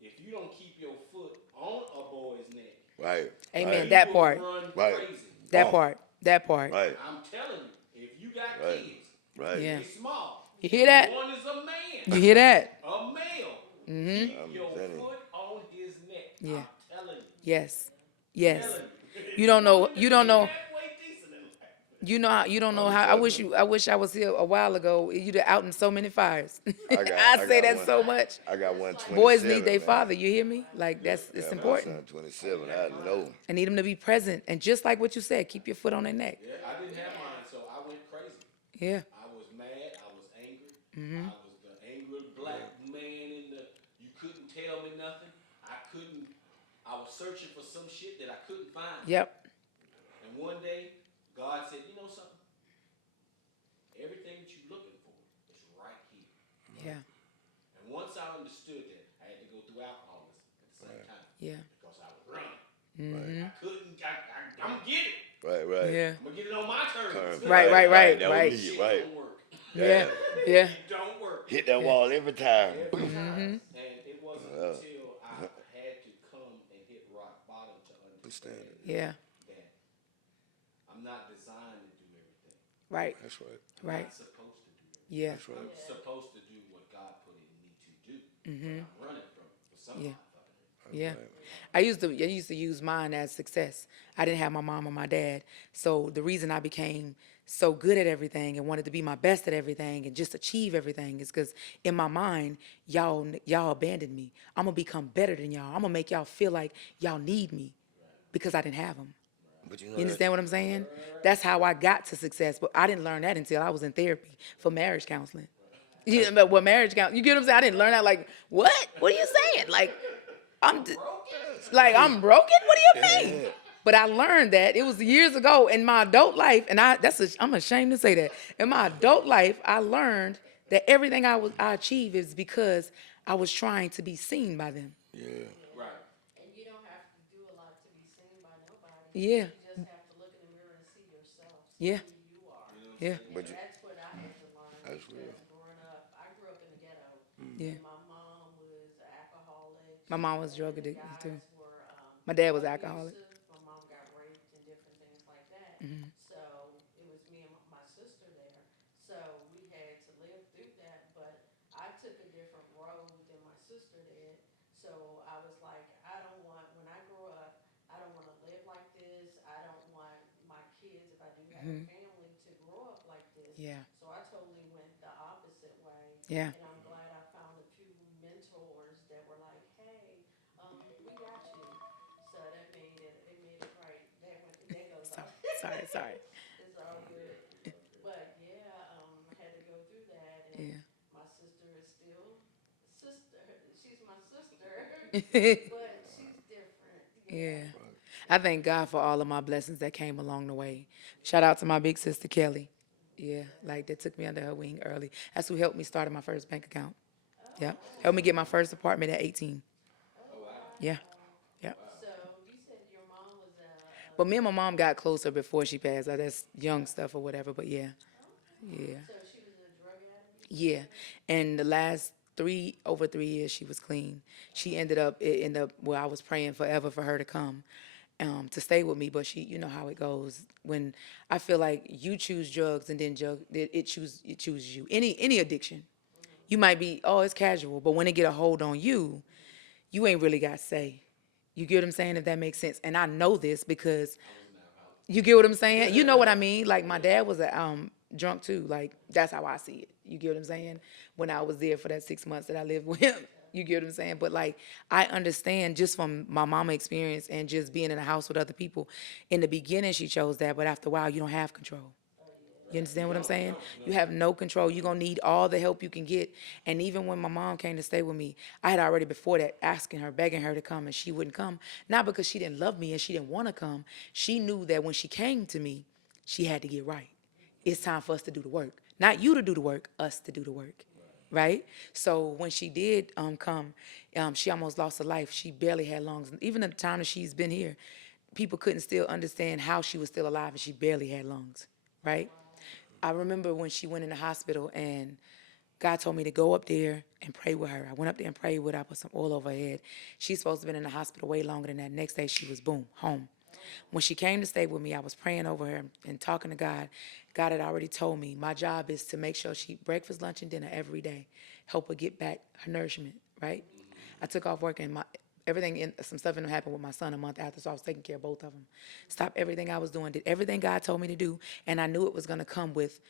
if you don't keep your foot on a boy's neck, Right. Amen. Right. That he will part. run Right. crazy. That Oh. part. That part. Right. I'm telling you, if you got Right. kids, Right. Yeah. they small. You hear that? One is a man, You hear that? a male. Mm-hmm. Keep your telling you. foot on his neck. Yeah. I'm telling you. Yes. Yes. Telling you. You don't know. You don't know. Halfway decent in life. You know how. You don't know how. I wish I was here a while ago. You'd have out in so many fires. I I say got that one. so much. I got one 27. Boys need their man. father. You hear me? Like it's Yeah, my important. son 27. I know. I need them to be present. And just like what you said, keep your foot on their neck. Yeah, I didn't have mine, so I went crazy. Yeah. I was mad. I was angry. Mm-hmm. I was the angry black man in the. You couldn't tell me nothing. I was searching for some shit that I couldn't find. Yep. And one day, God said, "You know something? Everything that you're looking for is right here." Yeah. And once I understood that, I had to go through alcoholism at the same time Yeah. because I was running. Mm-hmm. I couldn't. I'm getting it. Right. right. Yeah. I'm gonna get it on my terms. Right. That was Right. me, Shit right. don't work. Yeah. Yeah. It don't work. Hit that wall every time. Every Boom. time. And it wasn't until I had to come and hit rock bottom to understand Yeah. that I'm not designed to do everything. Right. That's right. I'm Right. not supposed to do everything. Yeah. That's right. I'm supposed to do what God put in me to do. But I'm running from it for some Yeah. odd fucking reason. Yeah. I used to use mine as success. I didn't have my mom or my dad. So the reason I became so good at everything and wanted to be my best at everything and just achieve everything is because in my mind, y'all abandoned me. I'm gonna become better than y'all. I'm gonna make y'all feel like y'all need me because I didn't have them. But you know You that, understand what I'm saying? That's how I got to success. But I didn't learn that until I was in therapy for marriage counseling. You know, but what marriage counseling? You get what I'm saying? I didn't learn that. Like, what? What are you saying? Like, I'm broken. What do you mean? But I learned that it was years ago in my adult life, and I'm ashamed to say that. In my adult life, I learned that everything I achieved is because I was trying to be seen by them. yeah. Right. And you don't have to do a lot to be seen by nobody. Yeah. You just have to look in the mirror and see yourself, see Yeah. who you are. Yeah. But you, That's what I had to learn. That's real. Because growing up, I grew up in the ghetto. Yeah. My mom was an alcoholic. My mom was drug The addicted guys too. were, My dad was alcoholic. abusive. My mom got raped and different things like that. Mm-hmm. So it was me and my sister there. So we had to live through that. But I took a different road than my sister did. So I was like, when I grow up, I don't want to live like this. I don't want my kids, if I do have a family, to grow up like this. Yeah. So I totally went the opposite way. Yeah. And I'm glad I found a few mentors that were like, hey, we got you. So that made it right. That goes off. Sorry. It's all good. But yeah, I had to go through that. And Yeah. my sister is still sister. She's my sister. But she's different. Yeah. I thank God for all of my blessings that came along the way. Shout out to my big sister Kelly. Yeah, like that took me under her wing early. That's who helped me start my first bank account. Yeah, helped me get my first apartment at 18. Yeah, yeah. So you said your mom was But me and my mom got closer before she passed. That's young stuff or whatever. But yeah, yeah, so she was a drug addict? yeah. And the last over 3 years, she was clean. It ended up where I was praying forever for her to come. To stay with me, but you know how it goes. When I feel like you choose drugs and then it chooses you. Any addiction, you might be, it's casual, but when it get a hold on you, you ain't really got say. You get what I'm saying? If that makes sense. And I know this because you get what I'm saying. You know what I mean? Like my dad was a drunk too. Like that's how I see it. You get what I'm saying? When I was there for that 6 months that I lived with him. You get what I'm saying? But like, I understand just from my mama experience and just being in a house with other people. In the beginning, she chose that, but after a while, you don't have control. You understand what I'm saying? You have no control. You're going to need all the help you can get. And even when my mom came to stay with me, I had already before that asking her, begging her to come, and she wouldn't come. Not because she didn't love me and she didn't want to come. She knew that when she came to me, she had to get right. It's time for us to do the work. Not you to do the work, us to do the work. Right? So when she did come, she almost lost her life. She barely had lungs. Even at the time that she's been here, people couldn't still understand how she was still alive and she barely had lungs. Right? I remember when she went in the hospital and God told me to go up there and pray with her. I went up there and prayed with her. I put some oil over her head. She's supposed to have been in the hospital way longer than that. Next day, she was, boom, home. When she came to stay with me, I was praying over her and talking to God. God had already told me my job is to make sure she eat breakfast, lunch, and dinner every day. Help her get back her nourishment, right? I took off work and some stuff happened with my son a month after, so I was taking care of both of them. Stopped everything I was doing, did everything God told me to do, and I knew it was going to come with,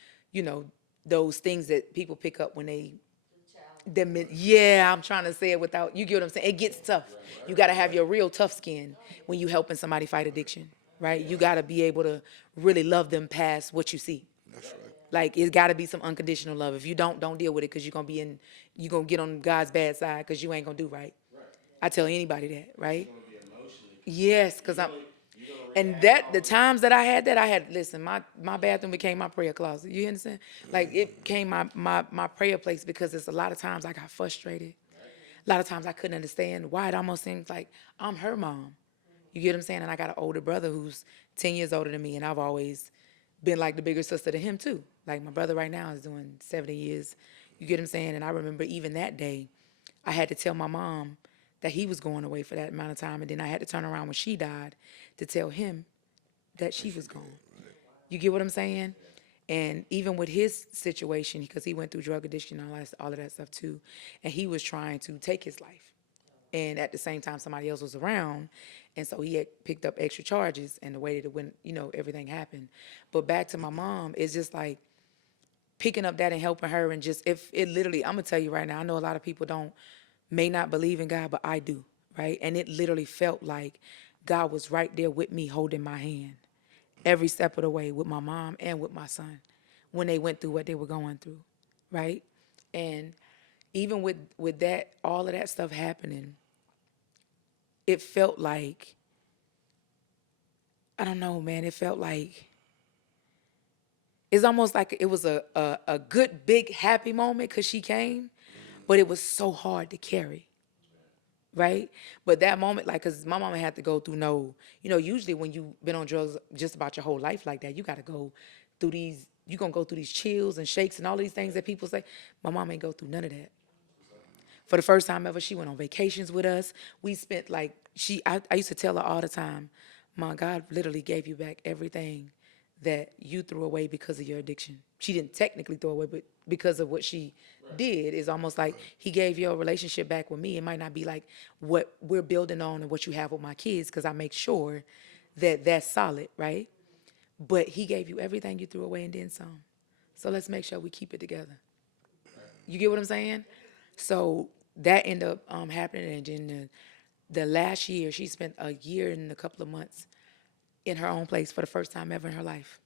those things that people pick up when I'm trying to say it without, you get what I'm saying? It gets tough. You got to have your real tough skin when you helping somebody fight addiction, right? You got to be able to really love them past what you see. That's right. Like, it's got to be some unconditional love. If you don't deal with it because you're going to get on God's bad side because you ain't going to do right. I tell anybody that, right? Yes, because the times that I had, listen, my bathroom became my prayer closet. You understand? Like, it became my prayer place because it's a lot of times I got frustrated. A lot of times I couldn't understand why it almost seems like I'm her mom. You get what I'm saying? And I got an older brother who's 10 years older than me, and I've always been like the bigger sister to him too. Like my brother right now is doing 70 years. You get what I'm saying? And I remember even that day, I had to tell my mom that he was going away for that amount of time, and then I had to turn around when she died to tell him that she was gone. You get what I'm saying? And even with his situation, because he went through drug addiction and all of that stuff too, and he was trying to take his life. And at the same time, somebody else was around, and so he had picked up extra charges, and the way that it went, everything happened. But back to my mom, it's just like picking up that and helping her, and just if it literally, I'm gonna tell you right now, I know a lot of people may not believe in God, but I do, right? And it literally felt like God was right there with me, holding my hand every step of the way with my mom and with my son when they went through what they were going through, right? And even with that, all of that stuff happening, it felt like, I don't know, man, it felt like, it's almost like it was a good, big, happy moment because she came, but it was so hard to carry, right? But that moment, like, because my mama had to go through usually when you've been on drugs just about your whole life like that, you got to go through you're going to go through these chills and shakes and all these things that people say. My mom ain't go through none of that. For the first time ever, she went on vacations with us. We spent I used to tell her all the time, my God literally gave you back everything that you threw away because of your addiction. She didn't technically throw away, but because of what she did, it's almost like he gave your relationship back with me. It might not be like what we're building on and what you have with my kids, because I make sure that that's solid, right? But he gave you everything you threw away and then some. So let's make sure we keep it together. You get what I'm saying? So that ended up happening, and then the last year, she spent a year and a couple of months in her own place for the first time ever in her life.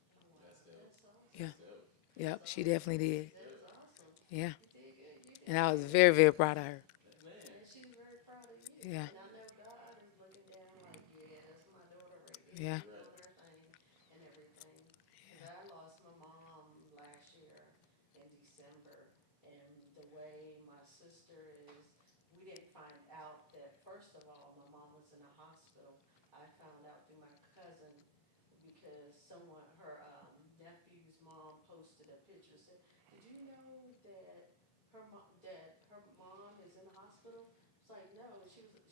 Yeah. Yep, she definitely did. Yeah. And I was very, very proud of her. And she's very proud of you. Yeah. And I know God is looking down like, yeah, that's my daughter right there. Yeah. She's doing her thing and everything. Because I lost my mom last year in December. And the way my sister is, we didn't find out that, first of all, my mom was in a hospital. I found out through my cousin because her nephew's mom posted a picture, said, did you know that her mom is in the hospital? It's like, no.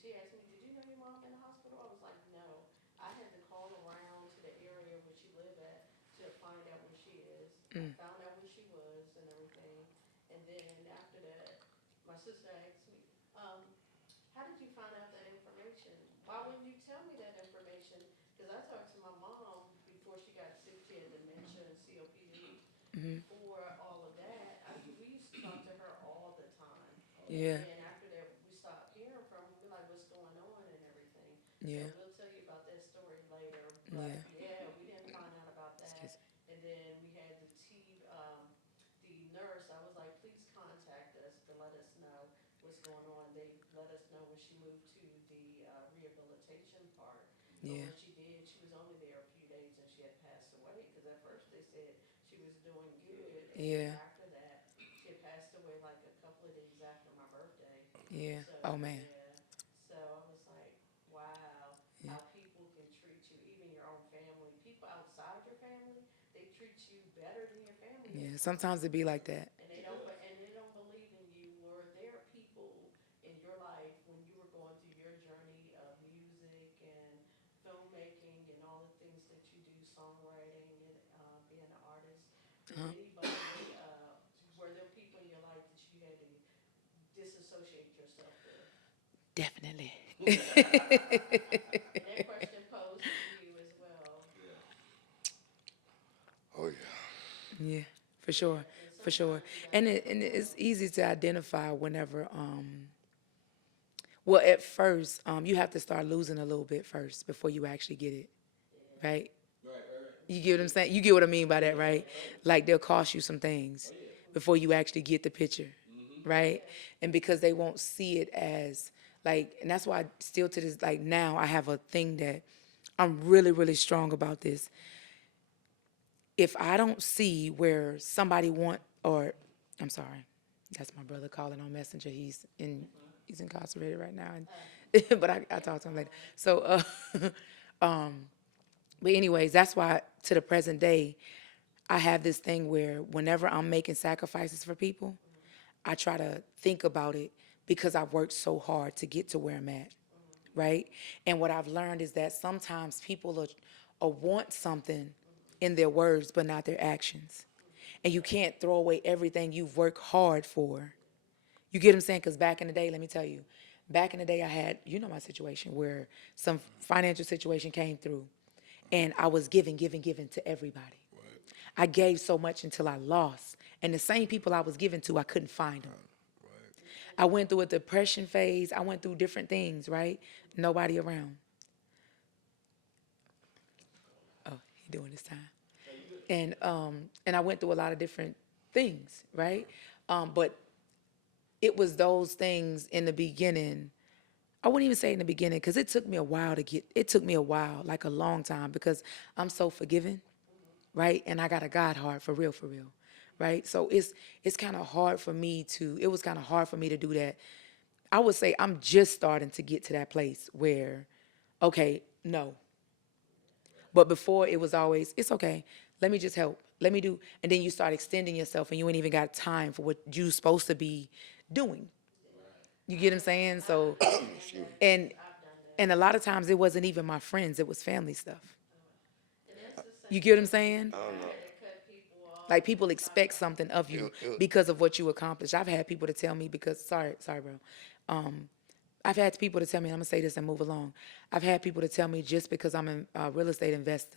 She asked me, did you know your mom in the hospital? I was like, no. I had to call around to the area where she lived at to find out where she is. I found out where she was and everything. And then after that, my sister asked me, how did you find out that information? Why wouldn't you tell me that information? Because I talked to my mom before she got sick. She had dementia and COPD. Before all of that, we used to talk to her all the time. Yeah. And then after that, we stopped hearing from her. We're like, what's going on and everything. Yeah. So we'll tell you about that story later. But Yeah. yeah, we didn't find out about that. And then we had the nurse. I was like, please contact us to let us know what's going on. They let us know when she moved to the rehabilitation part. But Yeah. when she did, she was only there a few days and she had passed away. Because at first they said she was doing good. And Yeah. after that, she had passed away like a couple of days after my birthday. Yeah. So, Oh, man. yeah. So I was like, wow, how people can treat you, even your own family. People outside your family, they treat you better than your family. Yeah. Sometimes it be like that. And they don't believe in you. Or there are people in your life when you were going through your journey of music and filmmaking and all the things that you do, songwriting and being an artist. Did anybody, were there people in your life that you had to disassociate yourself with? Definitely. And that question posed to you as well. Oh yeah. Yeah, for sure, for sure. And it's easy to identify whenever, well, at first, you have to start losing a little bit first before you actually get it, right? You get what I'm saying? You get what I mean by that, right? Like they'll cost you some things before you actually get the picture, right? And because they won't see it as like, and that's why still to this, like now I have a thing that I'm really, really strong about this. If I don't see where somebody I'm sorry, that's my brother calling on Messenger. He's incarcerated right now, and but I talk to him later. So, but anyways, that's why to the present day, I have this thing where whenever I'm making sacrifices for people, I try to think about it because I've worked so hard to get to where I'm at, right? And what I've learned is that sometimes people want something in their words, but not their actions. And you can't throw away everything you've worked hard for. You get what I'm saying? Because back in the day, let me tell you, back in the day I had, you know my situation, where some financial situation came through and I was giving to everybody. I gave so much until I lost. And the same people I was giving to, I couldn't find them. I went through a depression phase. I went through different things, right? Nobody around. Oh, he doing his time. And I went through a lot of different things, right? But it was those things in the beginning. I wouldn't even say in the beginning, because it took me a while, like a long time, because I'm so forgiving, right? And I got a God heart, for real, right? So it's kind of hard for me to, it was kind of hard for me to do that. I would say I'm just starting to get to that place where, okay, no. But before it was always, it's okay, let me just help, let me do, and then you start extending yourself and you ain't even got time for what you're supposed to be doing. You get what I'm saying? So, and a lot of times it wasn't even my friends, it was family stuff. You get what I'm saying? I don't know. Like people expect something of you because of what you accomplished. I've had people to tell me sorry, bro. I've had people to tell me, I'm gonna say this and move along. I've had people to tell me just because I'm a real estate investor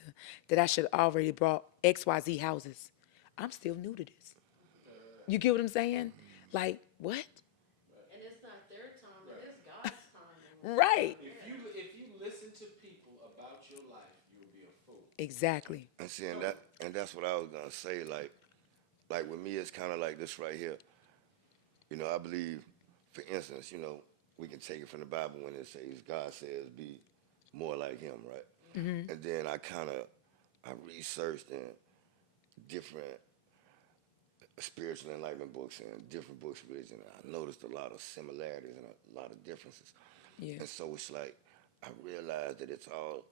that I should already brought XYZ houses. I'm still new to this. You get what I'm saying? Like, what? And it's not their time, it's God's time. Right. If you listen to people about your life, you'll be a fool. Exactly. And see, and that's what I was gonna say. Like with me, it's kind of like this right here. You know, I believe, for instance, you know, we can take it from the Bible when it says God says be more like Him, right? Mm-hmm. And then I researched in different spiritual enlightenment books and different books of religion. I noticed a lot of similarities and a lot of differences. Yeah. And so it's like I realized that it's all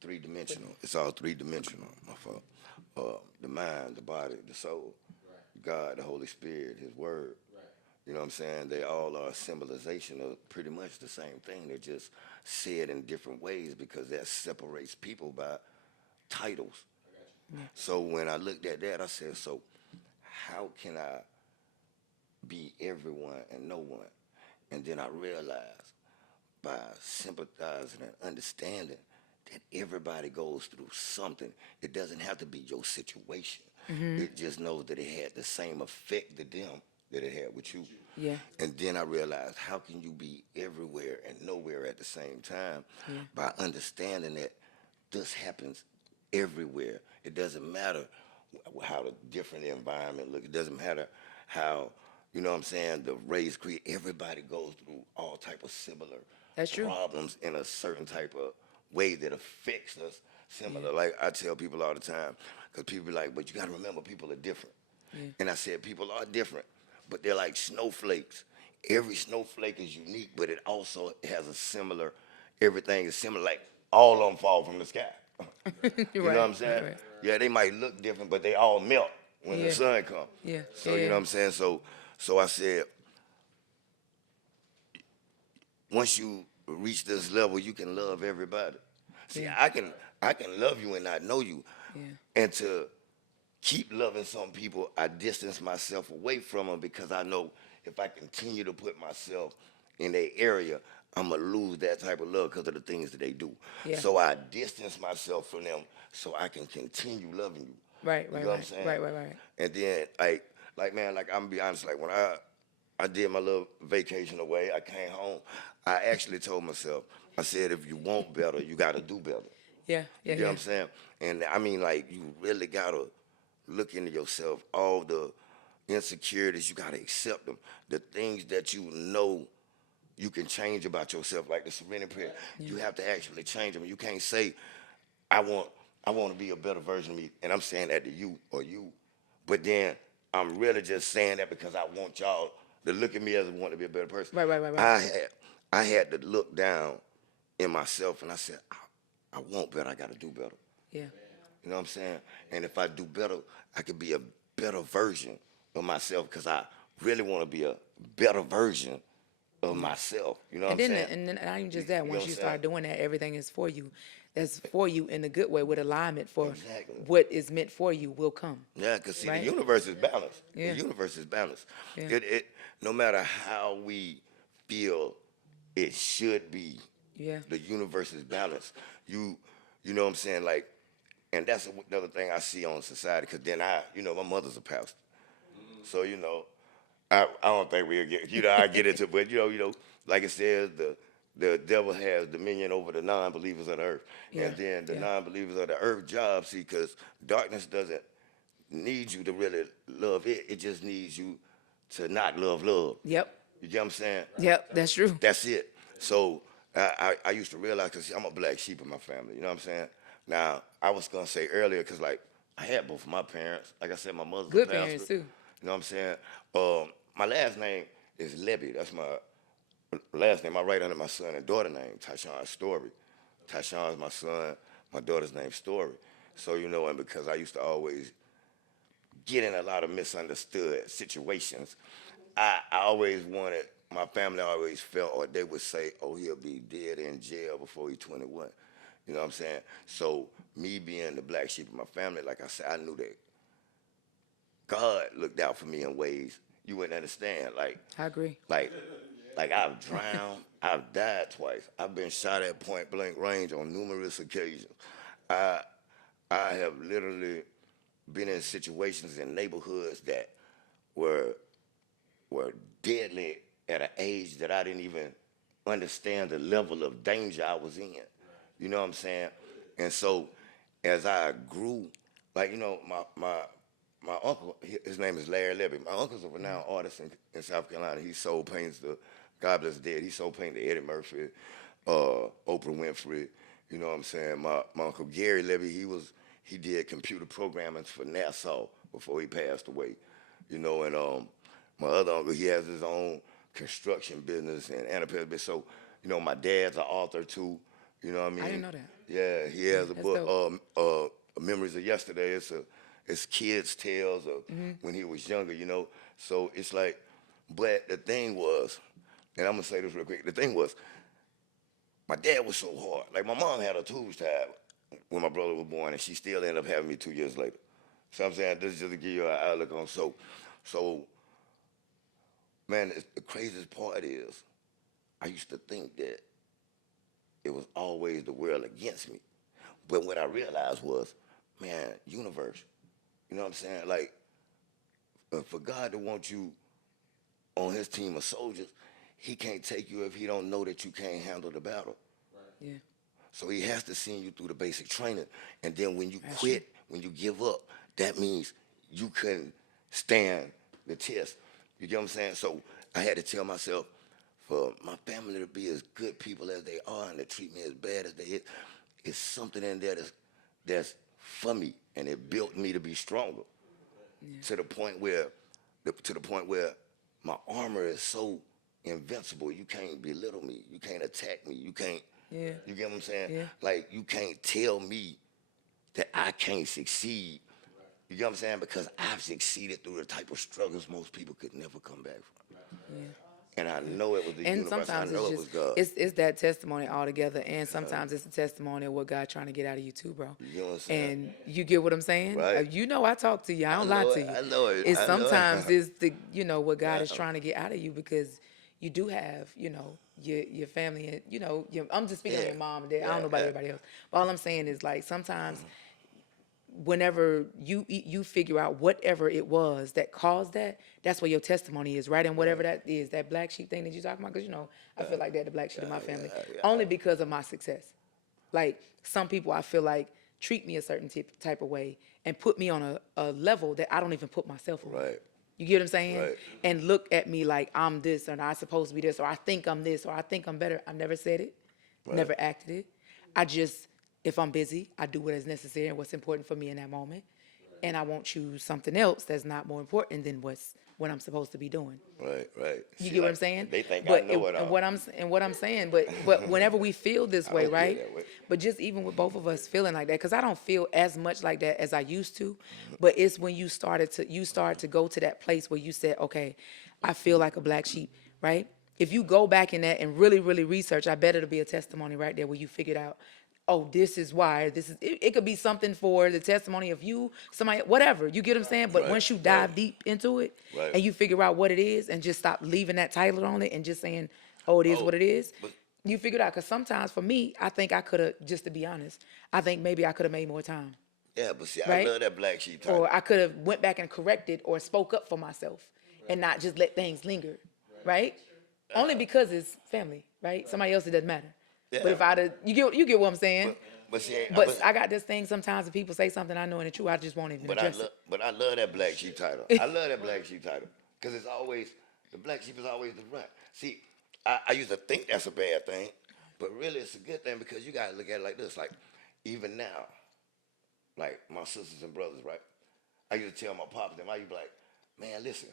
three-dimensional. It's all three-dimensional. My fault. The mind, the body, the soul, right. God, the Holy Spirit, His Word. Right. You know what I'm saying? They all are a symbolization of pretty much the same thing. They're just said in different ways because that separates people by titles. Yeah. So when I looked at that, I said, so how can I be everyone and no one? And then I realized by sympathizing and understanding that everybody goes through something. It doesn't have to be your situation. Mm-hmm. It just knows that it had the same effect to them that it had with you. Yeah. And then I realized, how can you be everywhere and nowhere at the same time? Yeah. By understanding that this happens everywhere. It doesn't matter how the different environment looks. It doesn't matter how, you know what I'm saying, the race, creed. Everybody goes through all type of similar That's true. problems in a certain type of way that affects us similar. Yeah. Like I tell people all the time, because people be like, but you got to remember people are different. Yeah. And I said, people are different, but they're like snowflakes. Every snowflake is unique, but it also has a similar, everything is similar, like all of them fall from the sky. You know what I'm saying? Right. Yeah, they might look different, but they all melt when the sun comes. Yeah. So you know what I'm saying? So I said, once you reach this level, you can love everybody. See, I can love you and not know you. Yeah. And to keep loving some people, I distance myself away from them because I know if I continue to put myself in their area, I'm going to lose that type of love because of the things that they do. Yeah. So I distance myself from them so I can continue loving you. Right. You know what I'm saying? Right. And then, like man, like I'm going to be honest, like when I did my little vacation away, I came home, I actually told myself, I said, if you want better, you got to do better. Yeah. You know what I'm saying? And I mean, like, you really got to look into yourself. All the insecurities, you got to accept them. The things that you know you can change about yourself, like the serenity prayer, you have to actually change them. You can't say, I want to be a better version of me, and I'm saying that to you or you, but then I'm really just saying that because I want y'all to look at me as I want to be a better person. Right. I had to look down in myself, and I said, I want better. I got to do better. Yeah. You know what I'm saying? And if I do better, I could be a better version of myself because I really want to be a better version of myself. You know what I'm saying? And then not even just that. You know Once what you I'm start saying? doing that, everything is for you. That's for you in a good way with alignment for Exactly. what is meant for you will come. Yeah, because see, Right. the universe is balanced. Yeah. The universe is balanced. Yeah. No matter how we feel it should be, Yeah. the universe is balanced. You know what I'm saying? Like, and that's another thing I see on society. Because then my mother's a pastor, so I don't think we'll get, I get into, but like it says, the devil has dominion over the non-believers of the earth, Yeah. and then the Yeah. non-believers of the earth job, see, because darkness doesn't need you to really love it. It just needs you to not love love. Yep. You get what I'm saying? Yep. That's true. That's it. So I used to realize, because I'm a black sheep in my family, you know what I'm saying? Now, I was going to say earlier, because, like, I had both of my parents. Like I said, my mother's Good a pastor. parents too. You know what I'm saying? My last name is Levy. That's my last name. I write under my son and daughter name, Tashon Storye. Tashon is my son. My daughter's name Storye. So, and because I used to always get in a lot of misunderstood situations, I always wanted, my family always felt, or they would say, oh, he'll be dead in jail before he's 21. You know what I'm saying? So me being the black sheep of my family, like I said, I knew that God looked out for me in ways you wouldn't understand. Like I agree. I've drowned, I've died twice. I've been shot at point blank range on numerous occasions. I have literally been in situations in neighborhoods that were deadly at an age that I didn't even understand the level of danger I was in. You know what I'm saying? And so as I grew, like, my uncle, his name is Larry Levy. My uncle's a renowned artist in South Carolina. He sold paintings to, God bless the dead, he sold paintings to Eddie Murphy, Oprah Winfrey. You know what I'm saying? My Uncle Gary Levy, he did computer programming for Nassau before he passed away. And my other uncle, he has his own construction business in Annapelle. So, my dad's an author too. You know what I mean? I didn't know that. Yeah, he has a That's book, Memories of Yesterday. It's kids' tales of when he was younger, So it's like, but the thing was, and I'm gonna say this real quick, the thing was, my dad was so hard. Like, my mom had a tubes tied when my brother was born, and she still ended up having me 2 years later. So I'm saying, this is just to give you an outlook on. So, man, the craziest part is, I used to think that it was always the world against me. But what I realized was, man, universe. You know what I'm saying? Like, for God to want you on his team of soldiers, he can't take you if he don't know that you can't handle the battle. Yeah. So he has to send you through the basic training. And then when you quit, when you give up, that means you couldn't stand the test. You get what I'm saying? So I had to tell myself, for my family to be as good people as they are and to treat me as bad as they is, it's something in there that's for me, and it built me to be stronger. Yeah. To the point where my armor is so invincible, you can't belittle me, you can't attack me, you can't. Yeah. You get what I'm saying? Yeah. Like, you can't tell me that I can't succeed. You get what I'm saying? Because I've succeeded through the type of struggles most people could never come back from. Yeah. And I know it was the And universe. sometimes I know it's it was just God. it's that testimony altogether, and sometimes it's a testimony of what God's trying to get out of you too, bro. You know what I'm saying? And you get what I'm saying? Right. I talk to you. I don't lie to you. I know it. It's I know it. sometimes it's the what God is trying to get out of you, because you do have your family and I'm just speaking of your mom and dad. I don't know about everybody else. But all I'm saying is, like, sometimes whenever you figure out whatever it was that caused that, that's where your testimony is, right? And whatever that is, that black sheep thing that you're talking about, because I feel like that the black sheep of my family, only because of my success. Like, some people I feel like treat me a certain type of way and put me on a level that I don't even put myself on. Right. You get what I'm saying? Right. And look at me like I'm this, or I'm supposed to be this, or I think I'm this, or I think I'm better. I never said it, never acted it. I just, if I'm busy, I do what is necessary and what's important for me in that moment. and I won't choose something else that's not more important than what I'm supposed to be doing. Right. You See, get what I'm like, saying? They think But I know it all. and what I'm saying, but whenever we feel this I way, don't feel right? that way. But just even with both of us feeling like that, because I don't feel as much like that as I used to. But it's when you start to go to that place where you said, okay, I feel like a black sheep, right? If you go back in that and really, really research, I bet it'll be a testimony right there where you figured out, oh, this is why. It could be something for the testimony of you, somebody, whatever. You get what I'm saying? But Right, once you dive deep into it Right. and you figure out what it is and just stop leaving that title on it and just saying, oh, it is what it is, but- you figure it out. Because sometimes for me, I think I could have, just to be honest, I think maybe I could have made more time. Yeah, but see, Right? I love that black sheep title. Or I could have went back and corrected or spoke up for myself and not just let things linger, right? Only because it's family, right? Somebody else, it doesn't matter. Yeah. But if I'd have, you get what I'm saying? But see, But I got this thing sometimes if people say something I know ain't true, I just won't even address it. But I love that black sheep title. I love that black sheep title because it's always the black sheep is always the front. See, I used to think that's a bad thing, but really it's a good thing because you gotta look at it like this. Like even now, like my sisters and brothers, right? I used to tell my pops them, I used to be like, man, listen,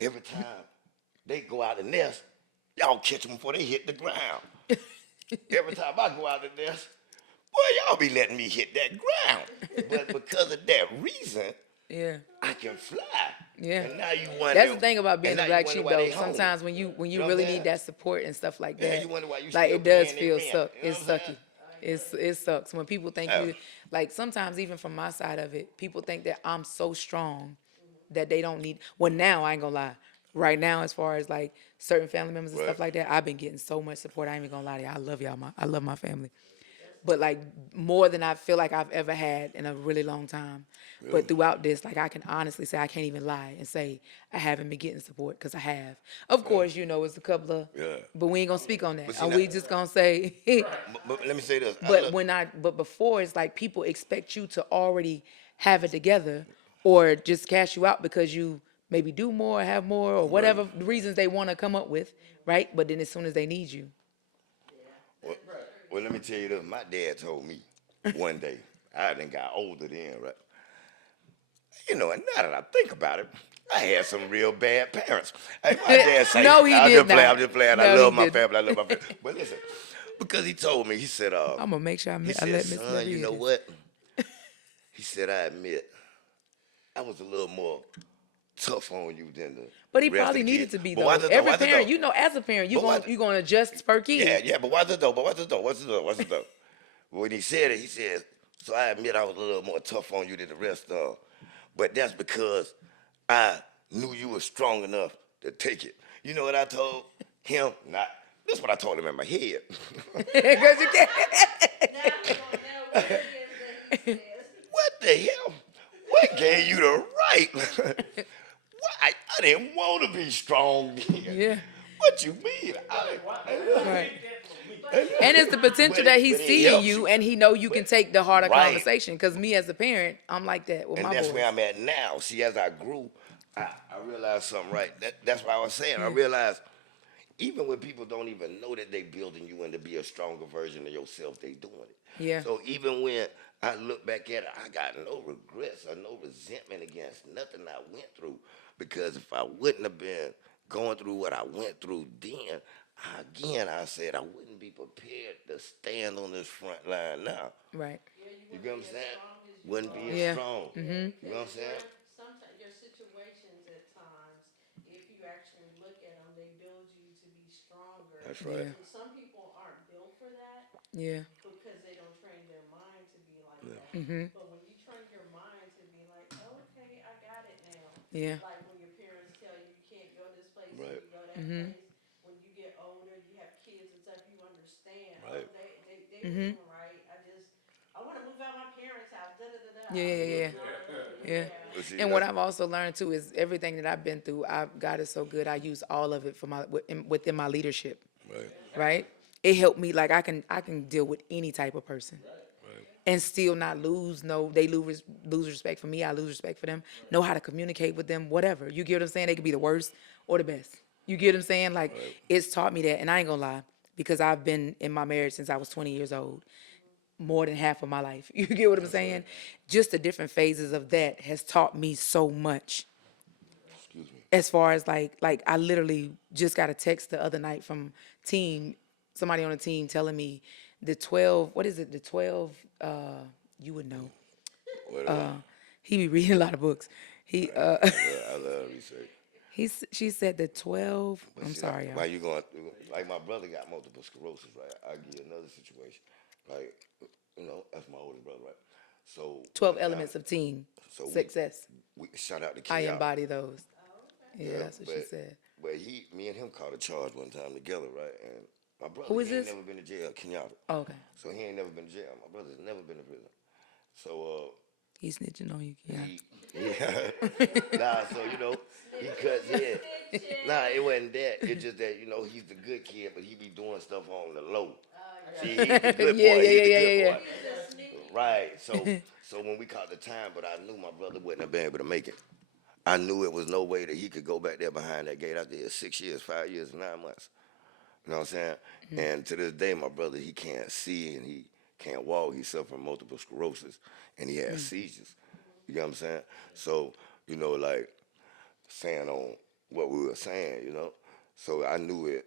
every time they go out the nest, y'all catch them before they hit the ground. Every time I go out the nest, boy, y'all be letting me hit that ground. But because of that reason, Yeah. I can fly. Yeah. And now you wonder. That's the thing about being and a now you black wonder sheep why though. they hungry. Sometimes when you know what really I'm need saying? that support and stuff like Yeah, that, you wonder why you like still it does paying feel their suck. rent. You know It's what I'm sucky. It sucks when people think Yeah. you like. Sometimes even from my side of it, people think that I'm so strong that they don't need. Well, now I ain't gonna lie. Right now, as far as like certain family members and stuff Right. like that, I've been getting so much support. I ain't even gonna lie to you. I love y'all. I love my family. But like more than I feel like I've ever had in a really long time. But throughout this, like I can honestly say I can't even lie and say I haven't been getting support because I have. Of course, you know, it's a couple of, Yeah. but we ain't gonna speak on that. But see, Are now- we just gonna say? But let me say this. But before it's like people expect you to already have it together, or just cash you out because you maybe do more, have more, or whatever reasons they want to come up with, right? But then as soon as they need you, Well, let me tell you this. My dad told me one day, I done got older then, right? You know, and now that I think about it, I had some real bad parents. Hey, my dad say, No, he I'm did just playing, not. I'm just playing. No, I he love my didn't. family. I love my family. But listen, because he told me, he said, I'm gonna make sure I he let said, Miss son, Levy you hear know this. what? He said, I admit, I was a little more tough on you than the But he rest of probably the needed kids. to be But though. why the- Every why the parent, though? you know, as a parent, But why the- you gonna adjust per kid. Yeah, but what's the though? But what's the though? What's the though? What's the though? When he said it, he said, so I admit I was a little more tough on you than the rest of them. But that's because I knew you were strong enough to take it. You know what I told him? Not. This is what I told him in my head. Because you can't. Now he gonna know what it is that he says. What the hell? What gave you the right? Why? I didn't want to be strong then. Yeah. What you mean? Right. And it's the potential But that it- he's but it seeing helps you, you. and he know you can take the harder Right. conversation. Because me as a parent, I'm like that with And my that's boys. where I'm at now. See, as I grew, I realized something, right? That's what I was saying. I realized even when people don't even know that they building you in to be a stronger version of yourself, they doing it. Yeah. So even when I look back at it, I got no regrets or no resentment against nothing I went through. Because if I wouldn't have been going through what I went through then, I said I wouldn't be prepared to stand on this front line now. Right. You get what I'm saying? Wouldn't be as Yeah. strong. You know what I'm saying? Sometimes your situations at times, if you actually look at them, they build you to be stronger. That's right. Yeah. And some people aren't built for that Yeah. because they don't train their mind to be like that. Mm-hmm. But when you train your mind to be like, okay, I got it now. Yeah. Like when your parents tell you you can't go this place, Right. and you go that Mm-hmm. place. When you get older, you have kids and stuff. You understand. Right. Oh, they Mhm. doing right. I want to move out my parents' house. Da da da da. Yeah. Yeah. But see, And what that's- I've also learned too is everything that I've been through, God is so good. I use all of it for within my leadership. Right. Right? It helped me. Like I can deal with any type of person, and still not lose. No, they lose respect for me. I lose respect for them. Know how to communicate with them. Whatever. You get what I'm saying? They could be the worst or the best. You get what I'm saying? Like it's taught me that, and I ain't gonna lie, because I've been in my marriage since I was 20 years old. more than half of my life. You get what I'm saying? Just the different phases of that has taught me so much. Excuse me. As far as like I literally just got a text the other night from somebody on the team telling me the 12, what is it? The 12, you would know. He be reading a lot of books. He I love research. she said the 12, But I'm see, sorry, Why y'all. you going through? Like my brother got multiple sclerosis, right? I'll give you another situation. Like, that's my oldest brother, right? So 12 one time- elements of team so success. We shout out to I Kenyatta. embody those. Yeah, that's what she said. But me and him caught a charge one time together, right? And my brother, Who is he ain't this? never been to jail, Kenyatta. Oh, okay. So he ain't never been to jail. My brother's never been to prison. So He's snitching on you. Yeah. nah, so he cuts head. Nah, it wasn't that. It's just that he's the good kid, but he be doing stuff on the low. See, he's the good boy. Yeah, He's the yeah, good yeah, boy. Right. So when we caught the time, but I knew my brother wouldn't have been able to make it. I knew it was no way that he could go back there behind that gate. I did 6 years, 5 years, 9 months. You know what I'm saying? And to this day, my brother, he can't see and he can't walk. He suffered from multiple sclerosis and he has seizures. You know what I'm saying? So, like saying on what we were saying, So I knew it.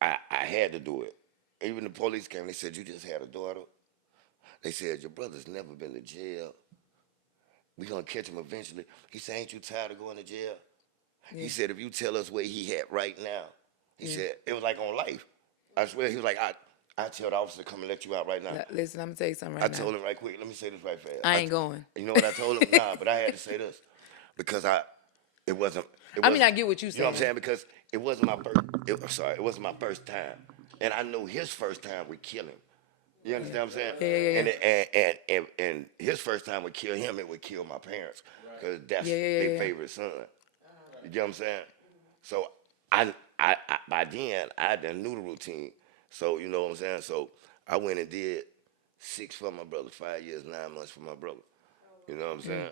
I had to do it. Even the police came, they said, you just had a daughter? They said, your brother's never been to jail. We gonna catch him eventually. He said, ain't you tired of going to jail? Yeah. He said, if you tell us where he at right now, he said, it was like on life. I swear, he was like, I tell the officer to come and let you out right now. Listen, I'm gonna tell you something right I now. told him right quick, let me say this right fast. I ain't going. You know what I told him? Nah, but I had to say this. Because it wasn't. I get what you're saying. You know what I'm saying? Because it wasn't my it wasn't my first time. And I know his first time would kill him. You understand what I'm saying? Yeah. And his first time would kill him, it would kill my parents. Because that's Yeah. their favorite son. You get what I'm saying? So I by then I done knew the routine. So you know what I'm saying? So I went and did 6 for my brother, 5 years, 9 months for my brother. You know what I'm saying?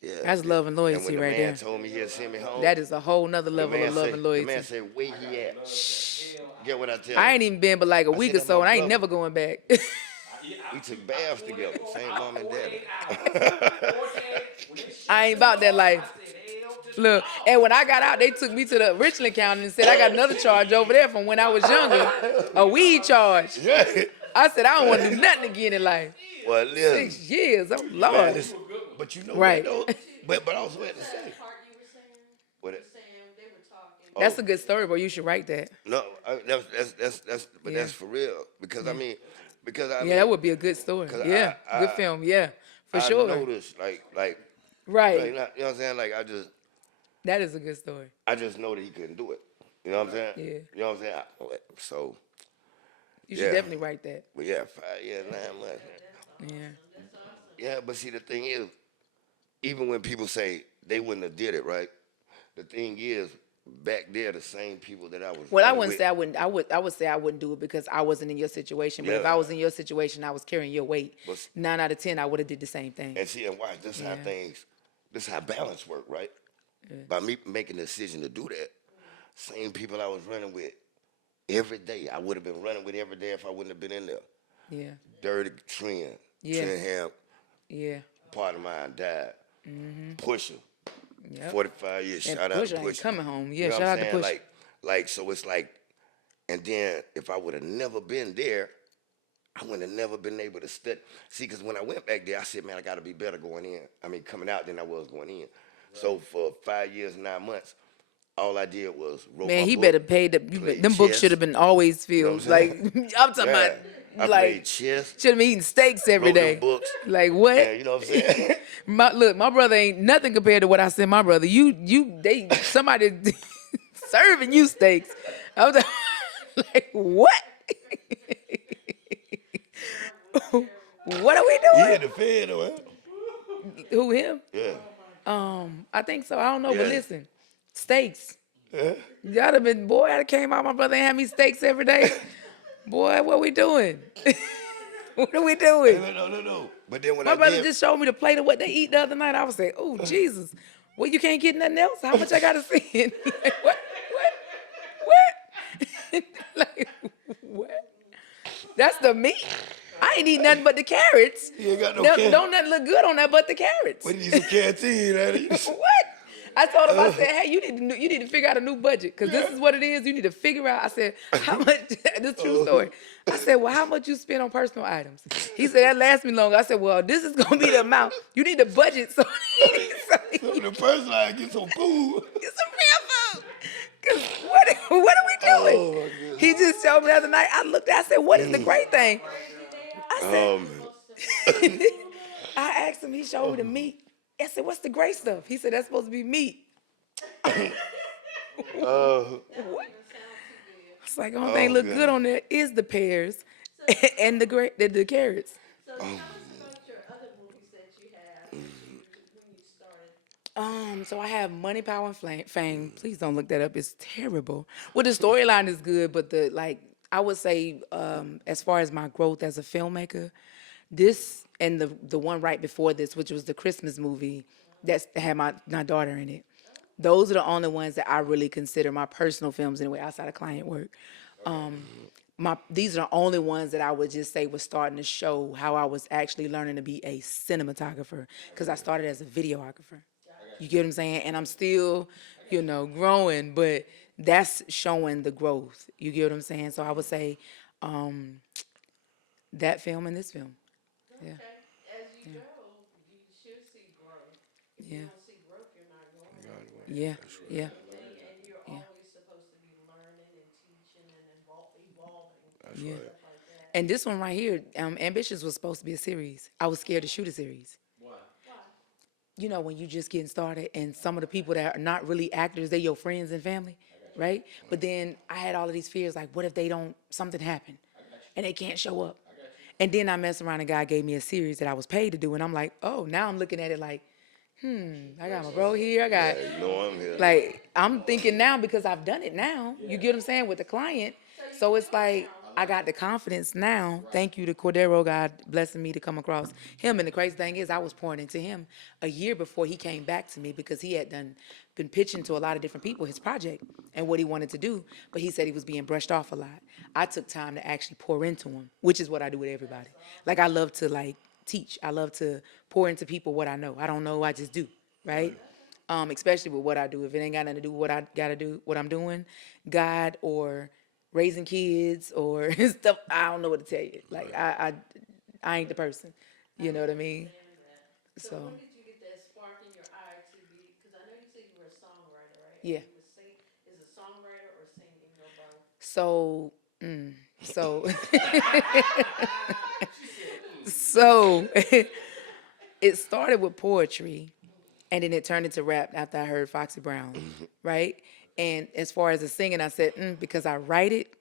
Yeah. That's love and loyalty and when the right man there. told me he'd send me home. That is a whole nother level of love and loyalty. The man said, where he at? Get what I tell you? I ain't even been but like a week or that's so, my and I ain't brother. never going back. We took baths together, same mom and daddy. I ain't about that life. Look, and when I got out, they took me to the Richland County and said I got another charge over there from when I was younger, a weed charge. Yeah. I said I don't want to do nothing again in life. Well, listen. 6 years, oh Man, Lord. but you know Right. what though? But also at the same. What it? That's a good story, boy. You should write that. No, that's for real. Because I mean, Yeah, that would be a good story. 'cause Yeah, good film. Yeah, for sure. I noticed, like, Right. you know what I'm saying? Like, That is a good story. I just know that he couldn't do it. You know what I'm saying? Yeah. You know what I'm saying? So, You should Yeah. definitely write that. but yeah, 5 years, 9 months. Yeah. Yeah, but see, the thing is, even when people say they wouldn't have did it, right? The thing is, back there, the same people that I was. Well, I running wouldn't with, say I wouldn't. I would say I wouldn't do it because I wasn't in your situation. But if Yeah. I was in your situation, I was carrying your weight. But- 9 out of 10, I would have did the same thing. And see, and watch, this how this how balance work, right? By me making the decision to do that, same people I was running with every day, I would have been running with every day if I wouldn't have been in there. Yeah. Dirty Trend, Yeah. Ham, Yeah. part of mine died. Pusher, Yep. 45 years, And shout out to Pusha ain't Pusher. coming home. Yeah, You know shout what out I'm to saying? Pusha. Like, so it's like, and then if I would have never been there, I would have never been able to study. See, because when I went back there, I said, man, I got to be better going in. I mean, coming out than I was going in. So for 5 years, 9 months, all I did was wrote Man, my he book, better pay them played books chess. should have been always You know filled. what I'm Like saying? I'm talking Yeah. about, I like played chess, should have been eating steaks every wrote them day. books. Like what? Yeah, you know what I'm saying? My brother ain't nothing compared to what I sent my brother. Somebody serving you steaks. I was like, what? What are we He doing? in the Fed, though, huh? Who, him? Yeah. I think so. I don't know, but Yeah. listen, steaks. Yeah. Y'all have been, boy, I came out, my brother and had me steaks every day. Boy, what we doing? What are we doing? No. But then when My I brother did, just showed me the plate of what they eat the other night. I was like, oh, Jesus. Well, you can't get nothing else? How much I got to spend? Like, what? Like, what? That's the meat? I ain't eat nothing but the carrots. You ain't got no Don't, carrots. don't nothing look good on that but the carrots. What, you need some canteen, ain't it? What? I told him, I said, hey, you need to figure out a new budget because this is what it is. You need to figure out. I said, how much? This is true story. I said, well, how much you spend on personal items? He said that lasts me longer. I said, well, this is gonna be the amount. You need to budget so So the person I get some food. get some real food. Cause what are we doing? Oh my goodness. He just showed me the other night. I looked. I said, what is the great thing? I said, I asked him. He showed me the meat. I said, what's the great stuff? He said, that's supposed to be meat. What? It's like, the only thing look good on there is the pears and the carrots. So tell us about your other movies that you have when you started. So I have Money, Power, and Fame. Please don't look that up. It's terrible. Well, the storyline is good, but I would say, as far as my growth as a filmmaker, this and the one right before this, which was the Christmas movie that had my daughter in it. Those are the only ones that I really consider my personal films anyway, outside of client work. These are the only ones that I would just say was starting to show how I was actually learning to be a cinematographer because I started as a videographer. You get what I'm saying? And I'm still, growing, but that's showing the growth. You get what I'm saying? So I would say that film and this film. Yeah. Okay. As you go, you should see growth. If you Yeah. don't see growth, you're not going. Yeah. Yeah. And you're always supposed to be learning and teaching and evolving. Yeah. Stuff like that. And this one right here, Ambitious was supposed to be a series. I was scared to shoot a series. Why? When you just getting started and some of the people that are not really actors, they're your friends and family, right? But then I had all of these fears, like, what if something happen and they can't show up? And then I messed around and God gave me a series that I was paid to do. And I'm like, oh, now I'm looking at it like, I got my bro here. I got, I'm here. like, I'm thinking now because I've done it now. You get what I'm saying, with the client. So it's like, I got the confidence now. Thank you to Cordero, God blessing me to come across him. And the crazy thing is, I was pouring into him a year before he came back to me because he had been pitching to a lot of different people his project and what he wanted to do. But he said he was being brushed off a lot. I took time to actually pour into him, which is what I do with everybody. Like, I love to teach. I love to pour into people what I know. I don't know, I just do, right? Especially with what I do. If it ain't got nothing to do with what I gotta do, what I'm doing, God or raising kids or stuff, I don't know what to tell you. Like, I ain't the person. You know what I mean? So So, when did you get that spark in your eye to be? Because I know you said you were a songwriter, right? Yeah. You would sing. Is a songwriter or singing or both? So it started with poetry, and then it turned into rap after I heard Foxy Brown, right? And as far as the singing, I said, because I write it,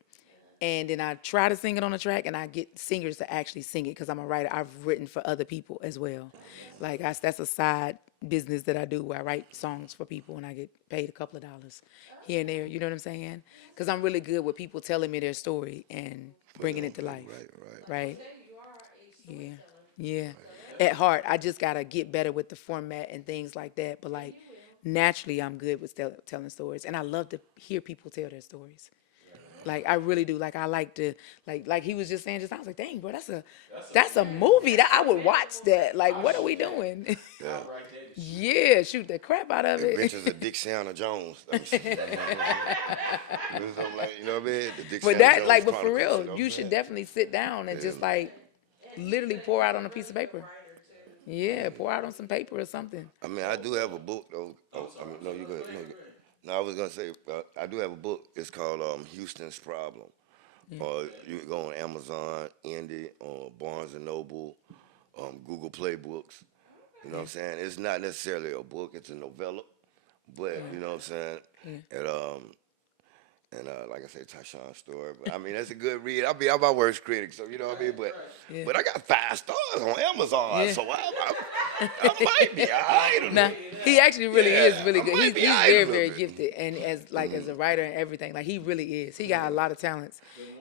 and then I try to sing it on a track, and I get singers to actually sing it because I'm a writer. I've written for other people as well. Like, that's a side business that I do where I write songs for people, and I get paid a couple of dollars here and there. You know what I'm saying? Because I'm really good with people telling me their story and bringing it to life. Right? Yeah. Yeah. At heart, I just got to get better with the format and things like that. But, like, naturally, I'm good with telling stories. And I love to hear people tell their stories. Like, I really do. Like, I like to, like he was just saying just, I was like, dang, bro, that's a movie. That I would watch that. Like, what are we doing? Yeah, shoot the crap out of it. Adventures of Dixiana Jones. Something like, you know what I mean? The Dixiana But that, Jones like, but for Chronicles, real, you know what you I'm should saying? definitely sit down and just, like, literally pour out on a piece of paper. Yeah, pour out on some paper or something. I mean, I do have a book, though. I mean, no, you go ahead. No, I was going to say, I do have a book. It's called Houston's Problem. You can go on Amazon, Indie, Barnes & Noble, Google Play Books. You know what I'm saying? It's not necessarily a book. It's a novella. But, you know what I'm saying? And like I said, Tashon Storye. But I mean, that's a good read. I'm my worst critic, so you know what I mean. But I got 5 stars on Amazon, so I might be alright. Now, he actually really is really I good. might He's be very, alright a little very bit. gifted, and as a writer and everything, like, he really is. He got a lot of talents,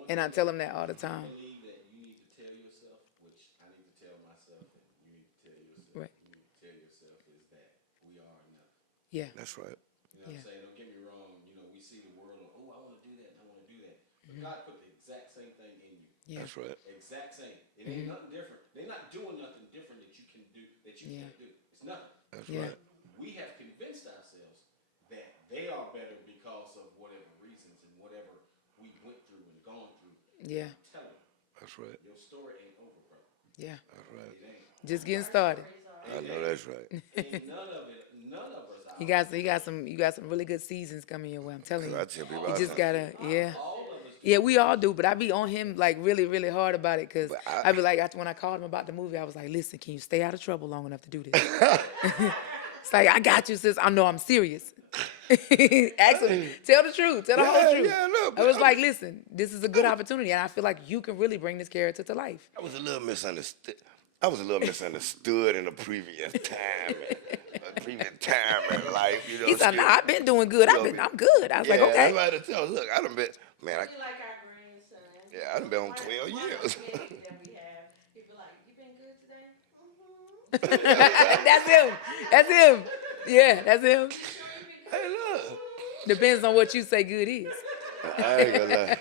and I tell him that all the time. I believe that you need to tell yourself, which I need to tell myself, and you need to tell yourself. Right. You need to tell yourself is that we are enough. Yeah. That's right. You know what I'm saying? Don't get me wrong. You know, we see the world of, oh, I want to do that and I want to do that. But God put the exact same thing in you. Yeah. That's right. Exact same. It ain't nothing different. They're not doing nothing different that you can do, that you Yeah. can't do. It's nothing. That's Yeah. right. We have convinced ourselves that they are better because of whatever reasons and whatever we went through and gone through. Yeah. I'm telling you, That's right. your story ain't over, bro. Yeah. That's right. It ain't. Just getting started. I know that's right. Ain't none of it, none of us out. You got some really good seasons coming your way. I'm telling you. I tell people You all just the time. gotta, yeah. All of us. Yeah, we all do, but I be on him like really, really hard about it because But I be like, when I called him about the movie, I was like, listen, can you stay out of trouble long enough to do this? It's like, I got you, sis. I know I'm serious. Ask him, tell the truth, tell the whole truth. Yeah, no, I but was like, listen, this is a good opportunity, and I feel like you can really bring this character to life. I was a little misunderstood. I was a little misunderstood in the previous time, in life. You know, He said, excuse- nah, I've been doing good. You know, I'm good. I was like, okay. I'm about to tell. Look, I done been, man. You like our grandson. Yeah, I done been on 12 years. That we have. He'd be like, you been good today? That's him. That's him. Yeah, that's him. Hey, look. Depends on what you say good is. I ain't gonna lie.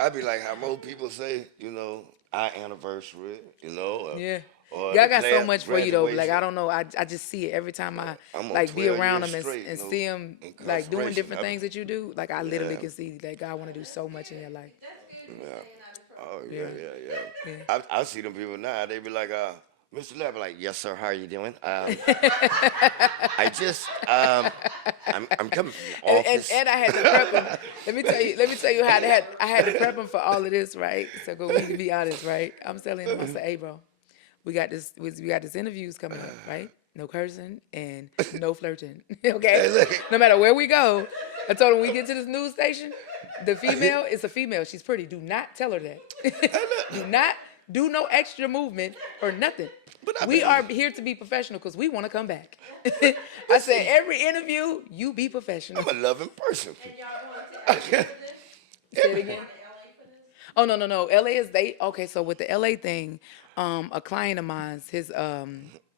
I be like how most people say, you know, our anniversary, you know. Yeah. Or Y'all the got so class much for you though. Like graduation. I don't know. I just see it every time I I'm on like be 12 around years them straight, and no see them like doing incarceration. different things that you do. Like I literally Yeah. can see that God want to do so much in your life. Yeah. Oh yeah, yeah, yeah. Yeah. I see them people now. They be like, Mr. Lab, like, yes, sir. How are you doing? I just, I'm coming from the office. And I had to prep him. Let me tell you how I had to prep him for all of this, right? So go we can be honest, right? I'm telling him, I said, hey, bro, we got this interviews coming up, right? No cursing and no flirting. Okay? No matter where we go. I told him we get to this news station, the female is a female. She's pretty. Do not tell her that. Do not do no extra movement or nothing. We are here to be professional because we want to come back. I said, every interview, you be professional. I'm a loving person. And y'all going to LA for this? Say it again. LA for this? Oh, no. LA is okay, so with the LA thing, a client of mine's, his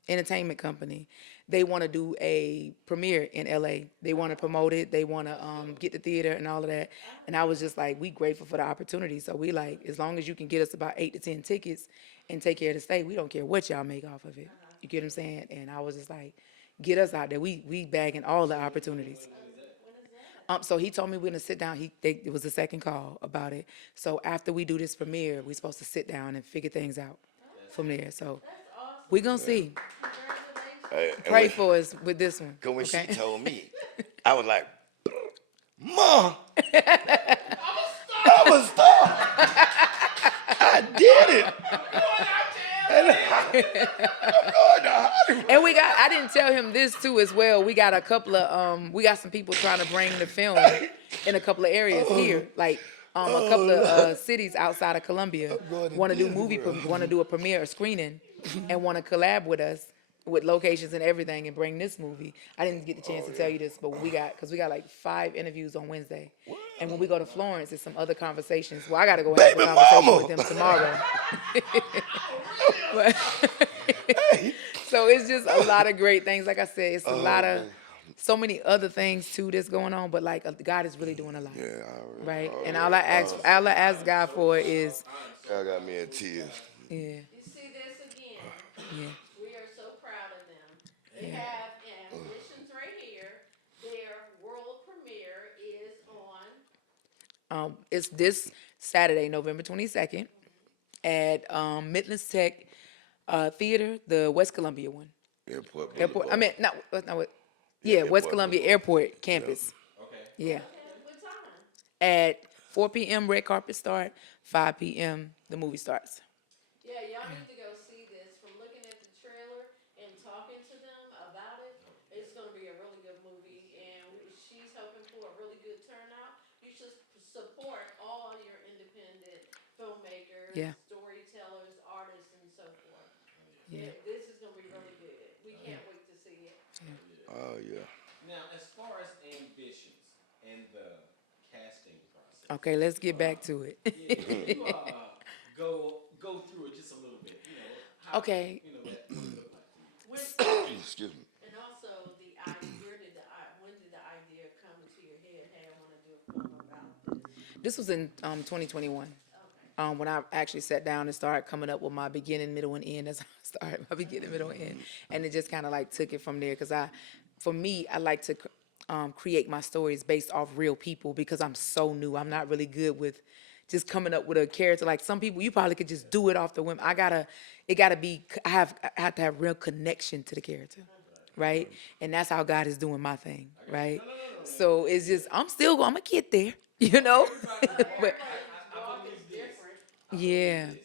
entertainment company, they want to do a premiere in LA. They want to promote it. They want to get the theater and all of that. And I was just like, we grateful for the opportunity. So we like, as long as you can get us about 8 to 10 tickets and take care of the state, we don't care what y'all make off of it. You get what I'm saying? And I was just like, get us out there. We bagging all the opportunities. So he told me we're gonna sit down. It was the second call about it. So after we do this premiere, we're supposed to sit down and figure things out from there. So we're gonna see. Congratulations. Pray for us with this one. Cause when Okay? she told me, I was like, Mom, I'm a star. I did it. And I didn't tell him this too as well. We got a couple of we got some people trying to bring the film in a couple of areas here, like a couple of cities outside of Columbia want to do a premiere, a screening, and want to collab with us with locations and everything and bring this movie. I didn't get the chance to tell you this, but because we got like 5 interviews on Wednesday. And when we go to Florence, there's some other conversations. Well, I got to go have a conversation with them tomorrow. So it's just a lot of great things. Like I said, it's a lot of, so many other things too that's going on, but like God is really doing a lot. Yeah, Right? And all I ask God for is, God got me in tears. yeah, You see this again. yeah. We are so proud of them. They have ambitions right here. Their world premiere is on. It's this Saturday, November 22nd, at Midlands Tech Theater, the West Columbia one. Airport. I mean, West Columbia Airport campus. Okay. Yeah. What time? At 4 p.m. red carpet start, 5 p.m. the movie starts. Yeah, y'all need to go see this. From looking at the trailer and talking to them about it, it's going to be a really good movie, and she's hoping for a really good turnout. You should support all your independent filmmakers, Yeah. storytellers, artists, and so forth. Yeah, this is going to be really good. We can't wait to see it. Oh yeah. Now, as far as ambitions and the casting process, Okay, let's get back to it. can you go through it just a little bit? You know, how, Okay. You know, that would look like to you. Excuse me. And also, when did the idea come into your head? Hey, I want to do a film about this. This was in 2021. Okay. when I actually sat down and started coming up with my beginning, middle, and end. That's how I started my beginning, middle, and end, and it just kind of like took it from there. Cause for me, I like to create my stories based off real people because I'm so new. I'm not really good with just coming up with a character. Like some people, you probably could just do it off the whim. I have to have real connection to the character, right? And that's how God is doing my thing, right? So it's just I'm gonna get there, you know. But I believe this. yeah, If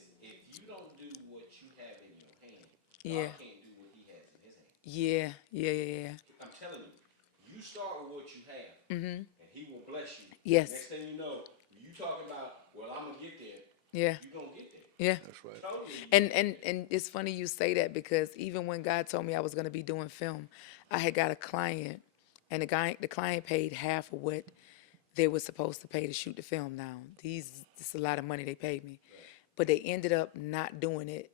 you don't do what you have in your hand, yeah, God can't do what He has in His hand. yeah. I'm telling you, you start with what you have, and He will bless you. Yes. Next thing you know, you talk about, well, I'm gonna get there. Yeah. You gonna get there. Yeah. That's right. Totally. And it's funny you say that because even when God told me I was going to be doing film, I had got a client, and the client paid half of what they were supposed to pay to shoot the film. Now it's a lot of money they paid me, but they ended up not doing it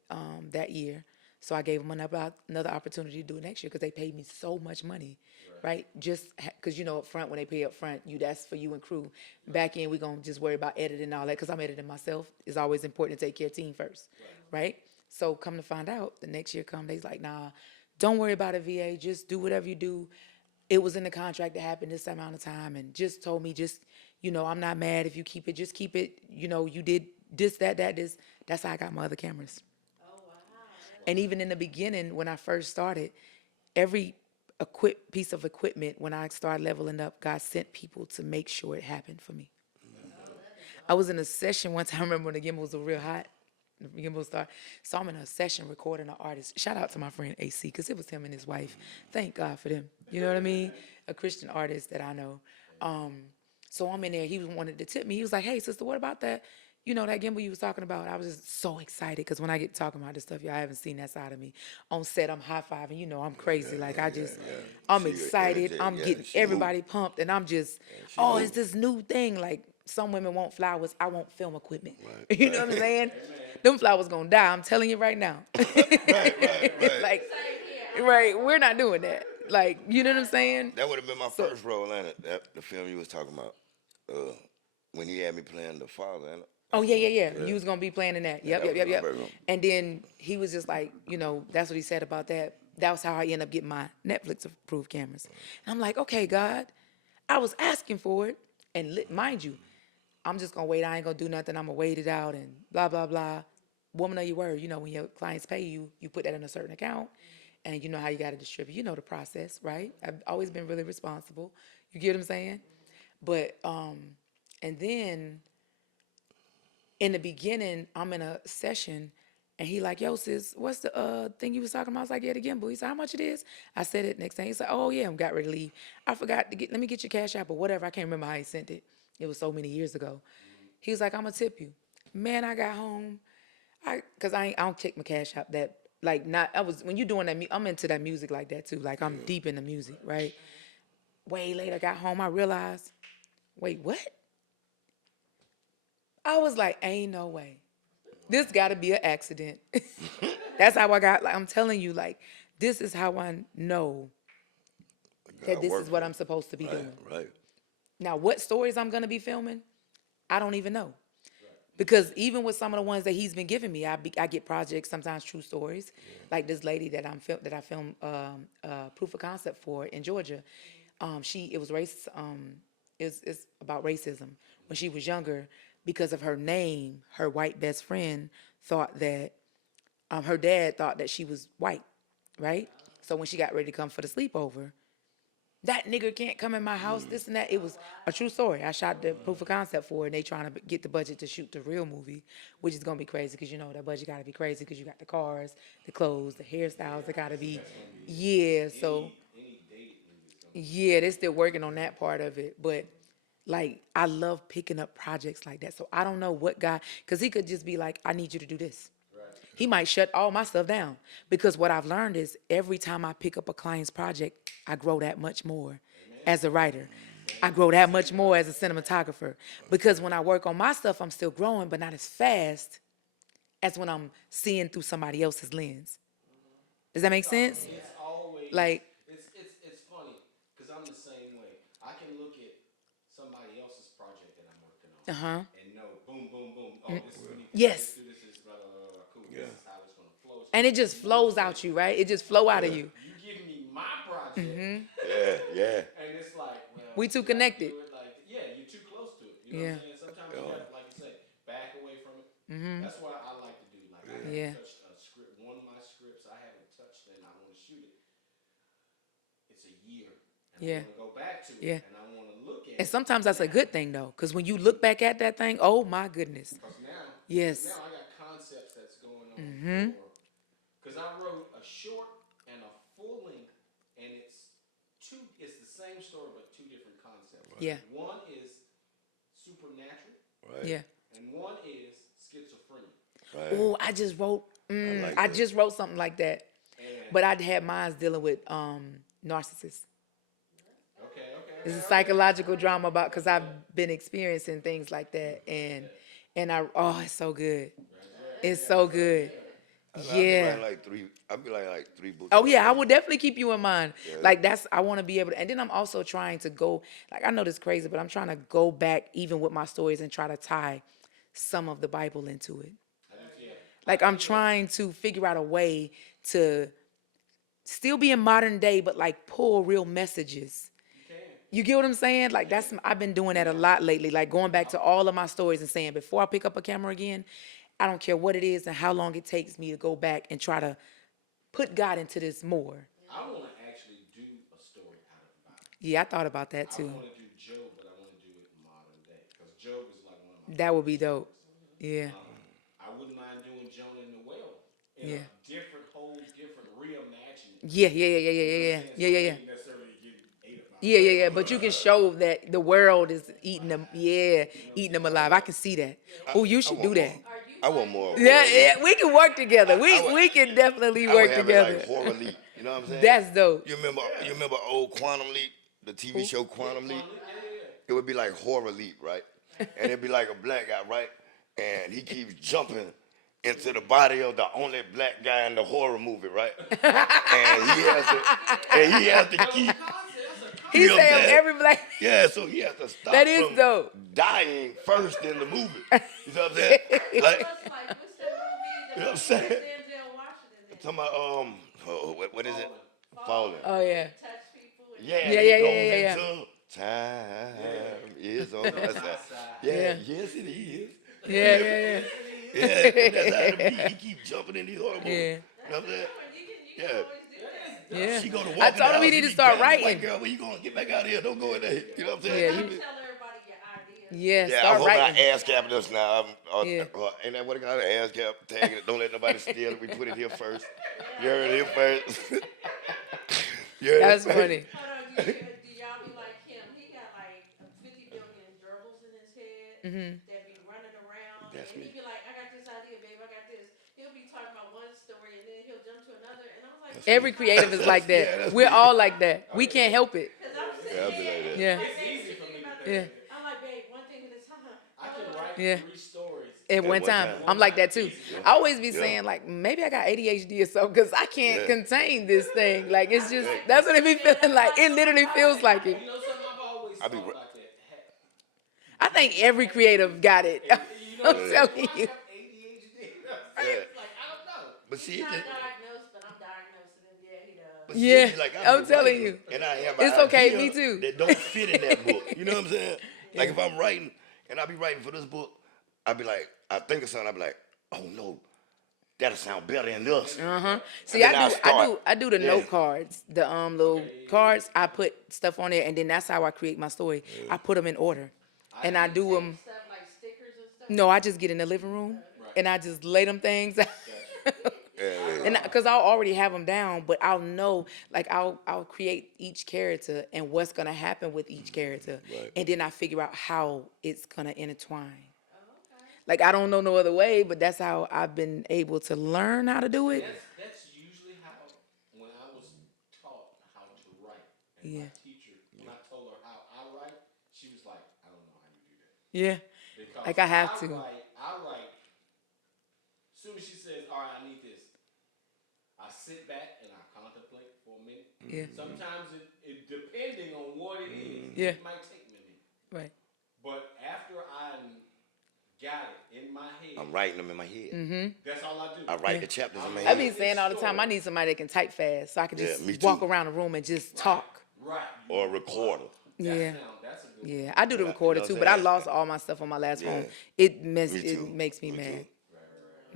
that year. So I gave them another opportunity to do it next year because they paid me so much money, right? Just because up front when they pay up front, that's for you and crew. Back end we gonna just worry about editing and all that because I'm editing myself. It's always important to take care of team first, right? So come to find out, the next year they's like, nah, don't worry about it, VA. Just do whatever you do. It was in the contract to happen this amount of time, and just told me, I'm not mad if you keep it. Just keep it. You did this, this. That's how I got my other cameras. And even in the beginning, when I first started, every piece of equipment, when I started leveling up, God sent people to make sure it happened for me. I was in a session one time, I remember when the gimbals were real hot. The gimbal started. So I'm in a session recording an artist. Shout out to my friend AC, because it was him and his wife. Thank God for them. You know what I mean? A Christian artist that I know. So I'm in there. He wanted to tip me. He was like, hey, sister, what about that? That gimbal you was talking about. I was just so excited because when I get talking about this stuff, y'all haven't seen that side of me. On set, I'm high-fiving. I'm crazy. I'm She excited. energetic, I'm getting she everybody pumped. And I'm just, she it's moved. this new thing. Like, some women want flowers. I want film equipment. Right, You know what I'm saying? Them flowers going to die. I'm telling you right now. right. Like, right. We're not doing that. Like, you know what I'm saying? That would have been my first role in it. The film you was talking about. When he had me playing the father. Oh, yeah. You was going to be playing in that. that was Yep. my first one. And then he was just like, that's what he said about that. That was how I ended up getting my Netflix approved cameras. And I'm like, okay, God, I was asking for it. And mind you, I'm just going to wait. I ain't going to do nothing. I'm going to wait it out and blah, blah, blah. Woman of your word. When your clients pay you, you put that in a certain account. And you know how you got to distribute. You know the process, right? I've always been really responsible. You get what I'm saying? But, and then in the beginning, I'm in a session, and he like, yo, sis, what's the thing you was talking about? I was like, yeah, the gimbal. He said, how much it is? I said it. Next thing, he said, oh, yeah, I'm got ready to leave. I forgot to let me get your cash app or whatever. I can't remember how he sent it. It was so many years ago. He was like, I'm going to tip you. Man, I got home. Because I don't check my cash app that, when you're doing that, I'm into that music like that too. Like, I'm deep in the music, right? Way later, got home, I realized, wait, what? I was like, ain't no way. This got to be an accident. That's how I got, I'm telling you, this is how I know that this is what I'm supposed to be doing. Right. Now, what stories I'm going to be filming, I don't even know. Because even with some of the ones that he's been giving me, I get projects, sometimes true stories. Like this lady that I filmed proof of concept for in Georgia. It was race. It's about racism. When she was younger, because of her name, her white best friend thought that her dad thought that she was white, right? So when she got ready to come for the sleepover, that nigga can't come in my house, this and that. It was a true story. I shot the proof of concept for it, and they trying to get the budget to shoot the real movie, which is going to be crazy because, that budget got to be crazy because you got the cars, the clothes, the hairstyles. They got to be, yeah, so, yeah, they're still working on that part of it. But, I love picking up projects like that. So I don't know what guy, because he could just be like, I need you to do this. He might shut all my stuff down because what I've learned is every time I pick up a client's project, I grow that much more as a writer. I grow that much more as a cinematographer because when I work on my stuff, I'm still growing, but not as fast as when I'm seeing through somebody else's lens. Does that make sense? It's always Like, it's funny because I'm the same way. I can look at somebody else's project that I'm working on, and know, boom, boom, boom. Oh, this is we need to Yes. do this, blah, blah, blah, blah, cool. This is how it's gonna flow. It's And gonna it just be flows smooth. out you, right? It just flow out of you. You give me my project, Yeah. and it's like, well, We too you gotta connected. do it like, yeah, you're too close to it. You know what I'm saying? Sometimes you gotta, like you say, back away from it. That's what I like to do. Like I haven't touched a script. One of my scripts I haven't touched, and I want to shoot it. It's a year. And I want to go back to it, and I want to look at And it. sometimes that's a good thing though, because when you look back at that thing, oh my goodness. Because now, Yes. now I got concepts that's going on. Because I wrote a short and a full length, and it's the same story but two different concepts. Yeah. One is supernatural, Right. Yeah. and one is schizophrenia. Right. Oh, I just wrote. like I that. just wrote something like that, And but I had mine dealing with narcissists. okay. It's a psychological drama about because I've been experiencing things like that, and it's so good. It's so good. Yeah. I'll be like three books. Oh yeah, I will definitely keep you in mind. Like I want to be able to, and then I'm also trying to go. Like I know this is crazy, but I'm trying to go back even with my stories and try to tie some of the Bible into it. Like I'm trying to figure out a way to still be in modern day, but like pull real messages. You get what I'm saying? Like I've been doing that a lot lately. Like going back to all of my stories and saying, before I pick up a camera again, I don't care what it is and how long it takes me to go back and try to put God into this more. I want to actually do a story out of the Bible. Yeah, I thought about that I too. want to do Job, but I want to do it in modern day. Because Job is like one of my That would be dope. Yeah. I wouldn't mind doing Jonah and the whale in Yeah. a whole different reimagining. Yeah. Yeah. But you can show that the world is eating them. Yeah, eating them alive. I can see that. Oh, you should do that. I want more. Yeah, we can work together. We can definitely I would work have together. it like Horror Leap. You know what I'm saying? That's dope. You remember old Quantum Leap, the TV show Quantum Leap? It would be like Horror Leap, right? And it'd be like a black guy, right? And he keeps jumping into the body of the only black guy in the horror movie, right? And he has to keep. He You know what I'm said saying? every black. Yeah, so he has to stop That is from dope. dying first in the movie. You know what I'm saying? Like, What's that movie? You know what I'm saying? Denzel Washington in. talking about what is it? Falling. Oh yeah. Touch people. And Yeah, Yeah, he yeah, goes yeah, yeah. into time is on the side. Yeah. Yes it is. Yeah. Yeah, that's how it be. He keep jumping in these horror movies. Yeah. You know what I'm saying? You Yeah. can always do that. Yeah. She go to walk I in the told him we house, need to be start grabbing the writing. White girl, when you gonna get back out here? Don't go in there. You know what I'm saying? Yeah, Don't you- tell everybody your ideas. Yeah. Yeah, I Start hope writing. I ass cap this now. Yeah. Ain't that what it called? Ass cap, tagging it. Don't let nobody steal it. We put it here first. You heard it here first. You heard it That's first. funny. Hold on, do y'all be like him? He got like 50 billion gerbils in his head that be running around. That's and me. he be like, I got this idea, babe, I got this. He'll be talking about one story and then he'll jump to another. And I'm like, Every creative is like Yeah, that. that's We're me. all like that. We can't help it. because I'm sitting Yeah, I'll be there. like that. Yeah. Like, babe, easy for me about to this? Yeah. I'm like, babe, one thing at a time. I can write Yeah. 3 stories. At one one time. time. I'm like that too. I always be saying like maybe I got ADHD or something because I can't Yeah. contain this thing. Like it's just that's what it be feeling like. It literally feels like it. You know something I've always I be thought re- about that. I think every creative got it. You know I'm what telling I you. have ADHD. Yeah. Like, I don't know. But see, He's it not just, diagnosed, but I'm diagnosing him. Yeah, he does. but see, Yeah, it be like I'm be telling writing, you. And I have It's an okay, idea me too. That don't fit in that book. You know what I'm saying? Like if I'm writing and I be writing for this book, I be like, I think of something, I be like, oh no, that'll sound better than this. See, And then I'll start. I do the Yeah. note cards, the little cards. I put stuff on there, and then that's how I create my story. I put them in order, and I do them. Stuff like stickers and stuff. No, I just get in the living room, and I just lay them things. Yeah. And because I'll already have them down, but I'll know, like I'll create each character and what's gonna happen with each character, Right. and then I figure out how it's gonna intertwine. Like I don't know no other way, but that's how I've been able to learn how to do it. That's usually how, when I was taught how to write, and Yeah. my teacher, when I told her how I write, she was like, I don't know how you do that. Yeah, Because like I have to. I write, as soon as she says, all right, I need this, I sit back and I contemplate for a minute. Yeah. Sometimes depending on what it is, Yeah. it might take me a minute. Right. But after I'm I'm writing them in my head. That's all I do. I write the chapters in my I head. be saying all the time, I need somebody that can type fast so I can just Yeah, me walk too. around the room and just talk. Right. Or a recorder. Yeah. That's a good one. Yeah, I do the Yeah, recorder you know too, what but I I'm saying? lost all my stuff on my last phone. Yeah. It Me too. makes me Me mad. too.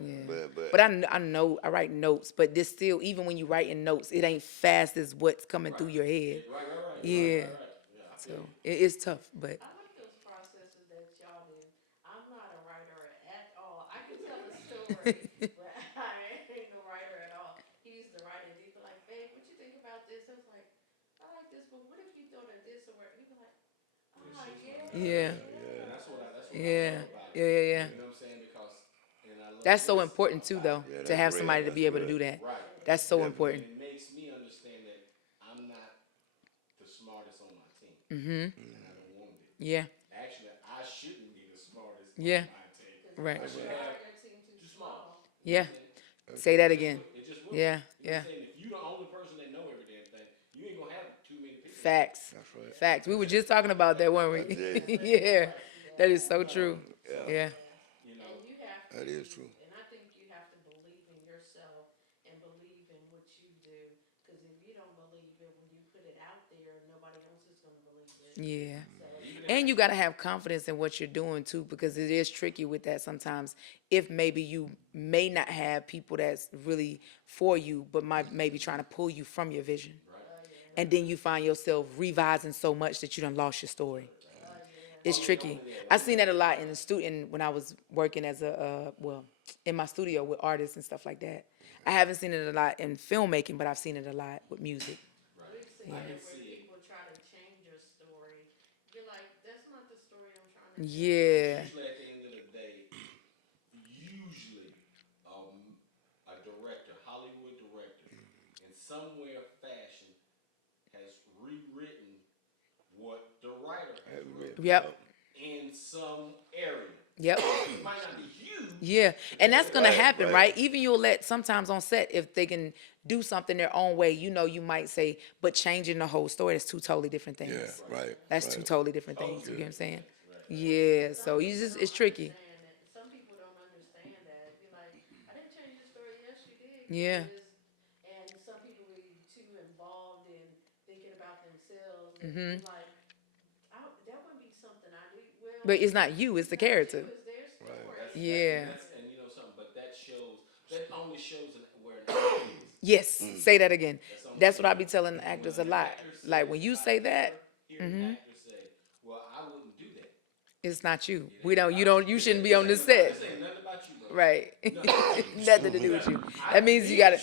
Yeah. But I know I write notes, but this still, even when you writing notes, it ain't fast as what's coming through your head. Right. Yeah. Right. Yeah, I So feel you. it's tough, but I like those processes that y'all do. I'm not a writer at all. I can tell a story, but I ain't no writer at all. He used to write it. He'd be like, "Babe, what you think about this?" I was like, "I like this, but what if you thought of this or where?" He'd be like, "Oh yeah, yeah, That's what I yeah, love about it. yeah. You know what I'm saying? Because and I love That's so this important too, about though, it. to that's have real. somebody to That's be able to good. do that. Right. That's so Yeah. important. And it makes me understand that I'm not the smartest on my team. And I don't want to be. Yeah, Actually, I shouldn't be the smartest Yeah. on my team. right. I should have your team too too small. Yeah, It say that just again. will- It just will. Yeah, You know yeah. what I'm saying? If you the only person that know every damn thing, you ain't gonna have too many people. Facts. That's right. Facts. We were just talking about that, weren't we? Yeah, that is so true. Yeah. You know. And you have to, That is true. and I think you have to believe in yourself and believe in what you do. Because if you don't believe it, when you put it out there, nobody else is going to believe it. Yeah. So, And you got to have confidence in what you're doing too, because it is tricky with that sometimes. If maybe you may not have people that's really for you, but might maybe trying to pull you from your vision. And then you find yourself revising so much that you done lost your story. It's tricky. I seen that a lot in the student when I was working as a well, in my studio with artists and stuff like that. I haven't seen it a lot in filmmaking, but I've seen it a lot with music. we've seen it where people try to change your story. You're like, that's not the story I'm trying to tell. Yeah. Usually at the end of the day, usually a director, Hollywood director, in some way or fashion, has rewritten what the writer has written Yep. in some area. Yep. It might not be huge. Yeah, and that's gonna Right, happen, right. right? Even you'll let sometimes on set if they can do something their own way. You know, you might say, but changing the whole story is two totally different things. Yeah, right. That's right. two totally different things. You get what I'm saying? Yeah. So you just it's tricky. Understand that. Some people don't understand that. Be like, I didn't change the story. Yes, you did. Yeah. And some people be too involved in thinking about themselves. And be like, that wouldn't be something I do. Well, But it's not you; it's the character. it was their story. Yeah. And you know something, but that only shows where an actor is. Yes. Say that again. That's what I be telling the actors a lot. Like when you say that, Hear an actor say, "Well, I wouldn't do that." it's not you. We don't. You don't. You shouldn't be on the set. This ain't nothing about you, bro. Right. Nothing to do with you. That means you gotta.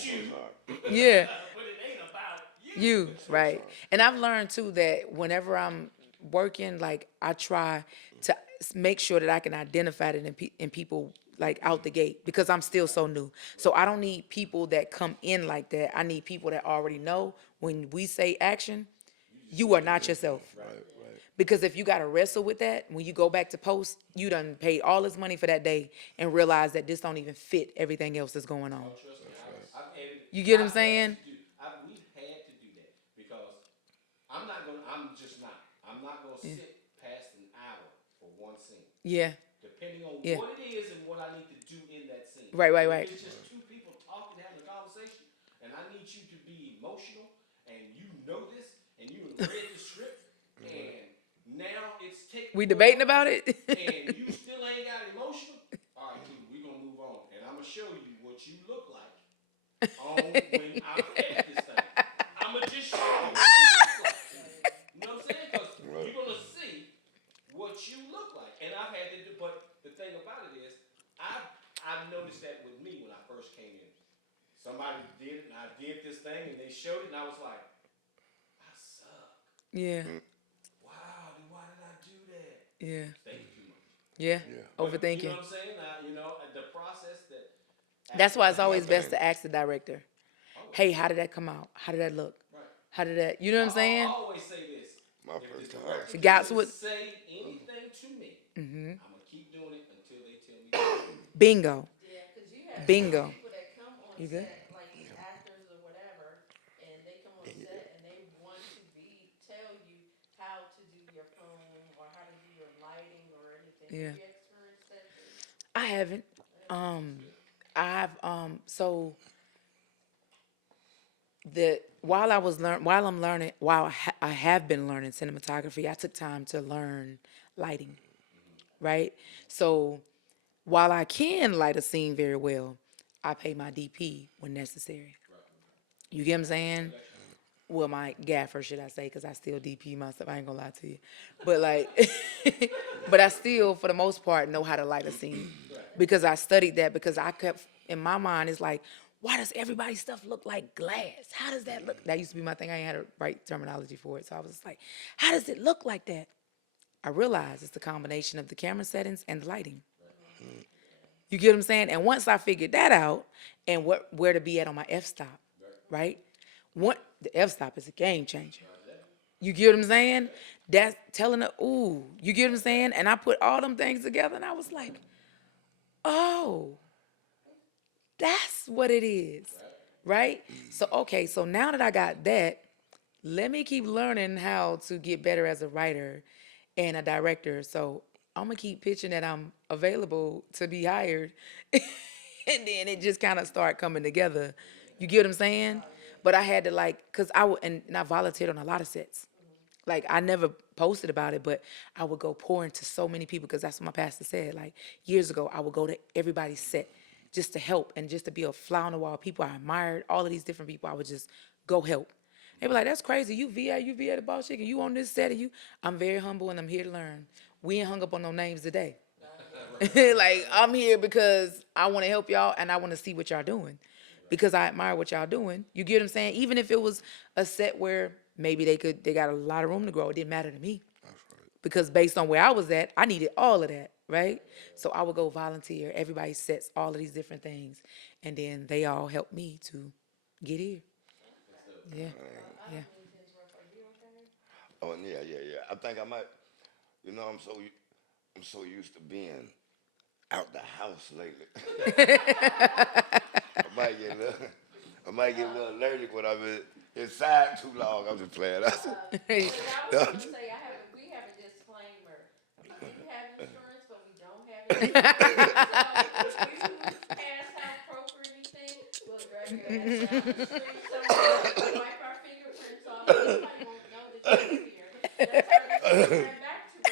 Yeah. But it ain't about you. You, right. And I've learned too that whenever I'm working, like I try to make sure that I can identify it in people like out the gate because I'm still so new. So I don't need people that come in like that. I need people that already know when we say action, you are not yourself. Because if you got to wrestle with that, when you go back to post, you done paid all this money for that day and realize that this don't even fit everything else that's going on. Trust me, I've edited. You get what I'm I've had saying? to we've had to do that because I'm just not. I'm not gonna sit past an hour for one scene. Yeah. Depending on Yeah. what it is and what I need to do in that scene. Right. If it's just two people talking, having a conversation, and I need you to be emotional, and you know this, and you read the script, and now it's taking. We debating about it? And you still ain't got emotional. All right, dude, we're gonna move on, and I'm gonna show you what you look like when I edit this thing. I'm gonna just show you what you look like. You know what I'm saying? Because you're gonna see what you look like, and I've had to do. But the thing about it is, I've noticed that with me when I first came in. Somebody did it, and I did this thing, and they showed it, and I was like, I suck. Yeah. Wow, why did I do that? Yeah. Thank you too much. Yeah. But, Overthinking. You know what I'm saying? The process that. That's why it's always best to ask the director, hey, how did that come out? How did that look? Right. How did that, you know what I'm saying? I always say this. My If first the time. director God's doesn't what- say anything to me, I'm gonna keep doing it until they tell me. Bingo. Yeah, because you have Bingo. people that come on You good? set, like actors or whatever, and they come on set and they want to tell you how to do your film or how to do your lighting or anything. Yeah. Have you experienced that too? I haven't. I've so the while I have been learning cinematography, I took time to learn lighting, right? So while I can light a scene very well, I pay my DP when necessary. You get what I'm saying? Well, my gaffer, should I say, because I still DP myself. I ain't gonna lie to you, but like, but I still, for the most part, know how to light a scene because I studied that. Because I kept in my mind, it's like, why does everybody's stuff look like glass? How does that look? That used to be my thing. I ain't had a right terminology for it, so I was just like, how does it look like that? I realized it's the combination of the camera settings and the lighting. You get what I'm saying? And once I figured that out, and where to be at on my f-stop, right? The f-stop is a game changer. You get what I'm saying? That's telling her, ooh, you get what I'm saying? And I put all them things together, and I was like, oh, that's what it is, right? So, okay, so now that I got that, let me keep learning how to get better as a writer and a director. So I'm gonna keep pitching that I'm available to be hired, and then it just kind of start coming together. You get what I'm saying? But I had to cause and I volunteered on a lot of sets. Like I never posted about it, but I would go pour into so many people because that's what my pastor said. Like years ago, I would go to everybody's set just to help and just to be a fly on the wall. People I admired, all of these different people, I would just go help. They were like, "That's crazy. You VA the boss chicken. You on this set of you?" I'm very humble and I'm here to learn. We ain't hung up on no names today. Like I'm here because I want to help y'all and I want to see what y'all doing because I admire what y'all doing. You get what I'm saying? Even if it was a set where maybe they got a lot of room to grow, it didn't matter to me. Because based on where I was at, I needed all of that, right? So I would go volunteer, everybody sets all of these different things, and then they all helped me to get here. Yeah, yeah. Oh, yeah, yeah, yeah. I think I might. I'm so used to being out the house lately. I might get a little, I might get a little allergic when I'm inside too long. I'm just playing. I was gonna say, we have a disclaimer. We do have insurance, but we don't have insurance. So if you pass out, croak or anything, we'll drag your ass down the street somewhere, wipe our fingerprints off. Nobody won't know that you're here. That's what we ran back to.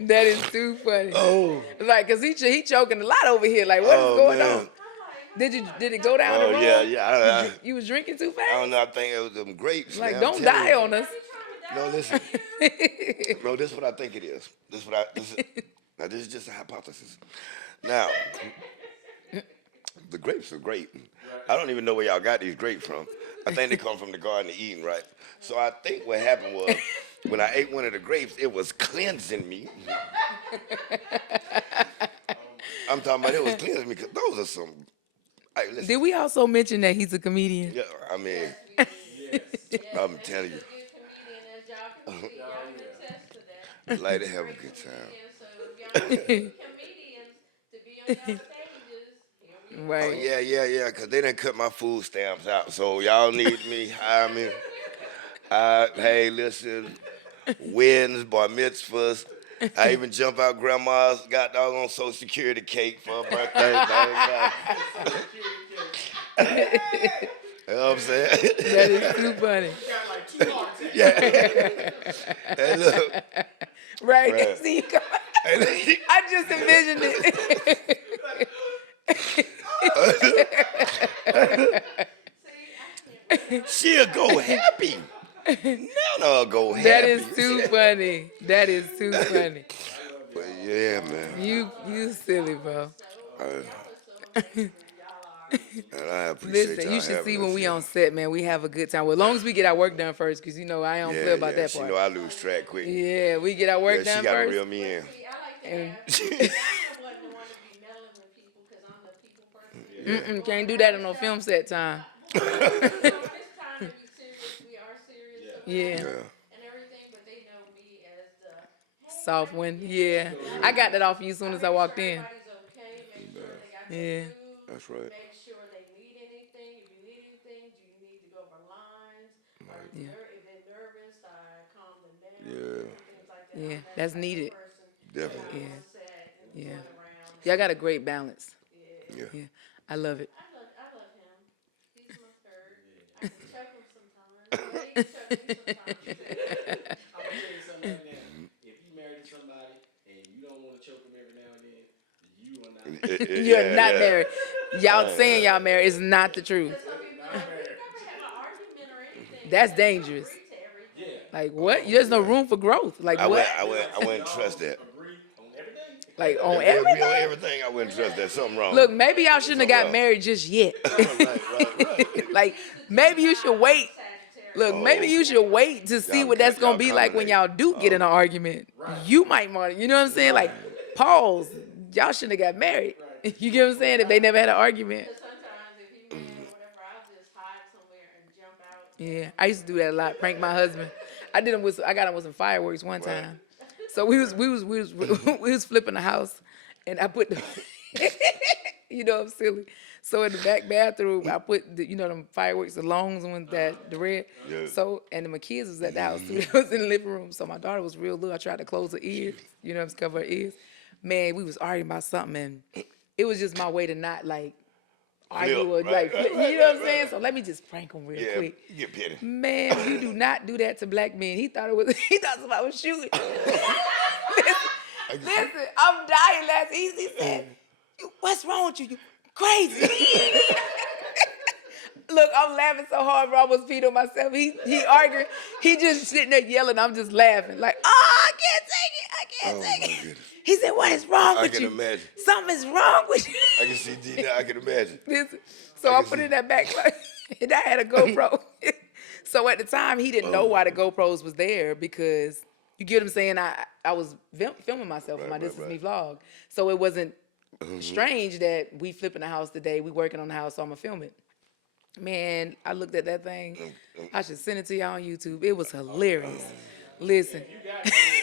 That is too funny. Oh, Like, cause he choking a lot over here. Like, what is oh going man. on? Did it go down the Oh road? yeah, yeah. You was drinking too I don't fast? know. I think it was them grapes. Like, man. I'm don't telling die you. on us. No, listen. No, this is what I think it is. Now this is just a hypothesis. Now, the grapes are great. I don't even know where y'all got these grapes from. I think they come from the Garden of Eden, right? So I think what happened was when I ate one of the grapes, it was cleansing me. I'm talking about it was cleansing me because those are some. Hey, listen, Did we also mention that he's a comedian? yeah, I mean, I'm telling you, He's a good comedian, as y'all can see. Y'all can attest to that. like to have a good time. So if y'all need comedians to be on y'all stages, here we go. Oh Right. yeah, yeah, yeah, because they didn't cut my food stamps out, so y'all need me. Hire me. Hey, listen, weddings, bar mitzvahs. I even jump out grandma's got doggone Social Security cake for her birthday. You know what I'm saying? That is too funny. Got like 2 hearts. Yeah. Hey, look. Right. Right. See, Hey, look. I just envisioned it. She'll go happy. Nana go happy. That is too funny. That is too funny. But yeah, man. You silly, bro. And I appreciate Listen, y'all you should having see us when we here. on set, man. We have a good time. Well, as long as we get our work done first, because I don't play about Yeah, that she part. know I lose track quick. Yeah, we get our Yeah, work she done got to first. reel me in. See, I like to And- have, I wasn't the one to be meddling with people because I'm the people person. Can't do that on no film set time. It's time to be serious. We are serious about Yeah. it and everything, but they know me as the Soft one. Yeah. I got that off you as soon as I walked in. everybody's okay. Make sure they got Yeah. their food. That's right. Make sure they need anything. If you need anything, do you need to go over lines? Yeah. If they're nervous, I calm them down. Yeah. Things like that. Yeah, I'm that that's type of needed. person. Definitely. Yeah. Set and Yeah. going around. Y'all got a great balance. Yeah. Yeah. Yeah. I love it. I love him. He's my third. I can choke him sometimes, but he can choke me sometimes too. I'm gonna tell you something right now. If you married to somebody and you don't want to choke them every now and then, you are not married. You're Yeah, not yeah. married. Y'all I- saying y'all married is not the truth. Because some people be like, we never have an argument or anything. That's because you dangerous. agree to everything. Yeah. Like what? There's no room for growth. Like I what? wouldn't trust that. Agree on everything. Like on If they agree on everything? everything, I wouldn't trust that. Something wrong. Look, maybe y'all shouldn't have got Something married just yet. right. Like maybe you should wait. Look, maybe you should wait to see Y'all what that's y'all gonna be like when y'all do get in an argument. Right. You might want, you know what I'm saying? Like, pause. Y'all shouldn't have got married. You get what I'm saying? If they never had an argument. Because sometimes if he mad or whatever, I'll just hide somewhere and jump out. Yeah, I used to do that a lot. Prank my husband. I got him with some fireworks one time. So we was flipping the house, and I put the, you know I'm silly. So in the back bathroom, I put them fireworks, the longs ones the red. Yeah. So and then my kids was at the house too. They was in the living room. So my daughter was real little. I tried to close her ears, cover her ears. Man, we was arguing about something, and it was just my way to not like argue or Right, like, right, you know what I'm right, saying? right. So let me just prank him real Yeah, quick. you get petty. Man, you do not do that to black men. He thought somebody was shooting. Listen, I'm dying last. He said, "What's wrong with you? You crazy." Look, I'm laughing so hard, bro, I almost peed on myself. He arguing. He just sitting there yelling. I'm just laughing, like, "Oh, I can't take it. I can't Oh, take my it." goodness. He said, "What is wrong I with can you? imagine. Something's wrong with you." I can see D now. I can imagine. Listen, so I I can put it see. in that back pocket, and I had a GoPro. So at the time, he didn't know why the GoPros was there because you get what I'm saying. I was filming myself for my This Is Me vlog, so it wasn't strange that we flipping the house today. We working on the house, so I'm gonna film it. Man, I looked at that thing. I should send it to y'all on YouTube. It was hilarious. Listen,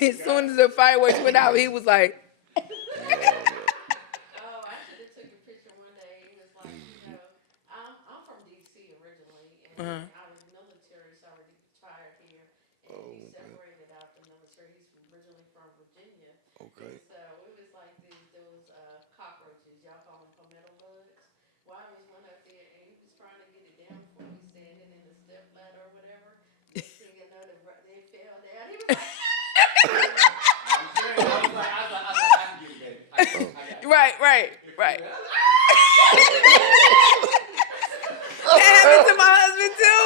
as soon as the fireworks went out, he was like, Oh, I should have took a picture one day. It was like, I'm from D.C. originally, and I was military, so I retired here, and we separated out the military. He's originally from Virginia. Okay. And so it was like those cockroaches. Y'all call them palmetto bugs. Well, I was one up there, and he was trying to get it down before we standing in the step ladder or whatever. Next thing you know, they fell down. He was like, I can get it, baby. I got it. right. That happened to my husband too.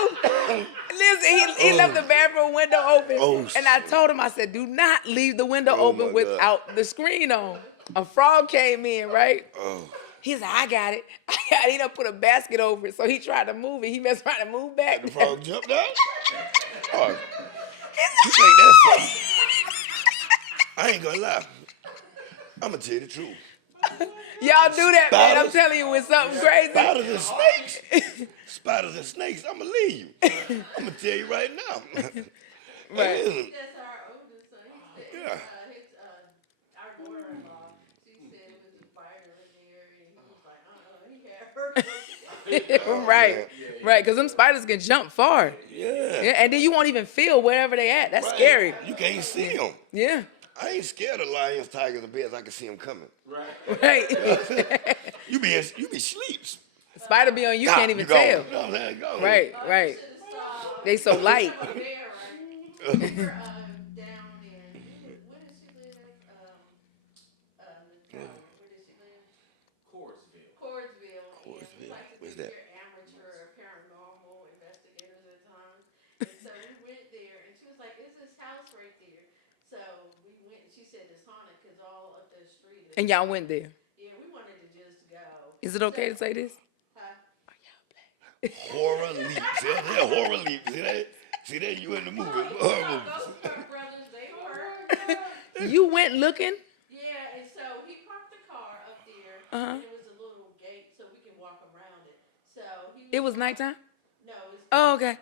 Listen, he left the bathroom window open, Oh, and I told him, I said, "Do not leave the window Oh, open my without the screen on." A frog came in, right? Oh, He said, "I got it." He done put a basket over it, so he tried to move it. He messed around and moved back. the frog jumped out? Oh, you think that's so? I ain't gonna lie. I'm gonna tell you the truth. Y'all do that, man. I'm Spiders? telling you, when something crazy. Spiders and snakes. Spiders and snakes. I'm gonna leave you. I'm gonna tell you right now. Right. Listen, that's our oldest son. He said, Yeah. our daughter-in-law, she said it was a spider in there, and he was like, he had hurt. Right. Because them spiders can jump far. Yeah. And then you won't even feel wherever they at. That's Right. scary. You can't see them. Yeah. I ain't scared of lions, tigers, and bears. I can see them coming. Right. Right. You be asleep. Spider be on you, can't even you gone. tell. You know what I'm saying? Go. Right. They so light. We were down in, where does she live? Where does she live? Corsville. Cordsville. And we Corsville. like to Where's think that? we're amateur paranormal investigators at times. And so we went there, and she was like, "Is this house right there?" So we went, and she said it's haunted because all up the street is. And y'all went there. Yeah, we wanted to just go. Is it okay to say this? Horror leap. See that? Horror leap. See that? You in the movie. Horror movies. Ghost Brothers, they were. You went looking? Yeah, and so he parked the car up there, Uh-huh. and it was a little gate so we can walk around it. So It was nighttime? No, it's. Oh, okay.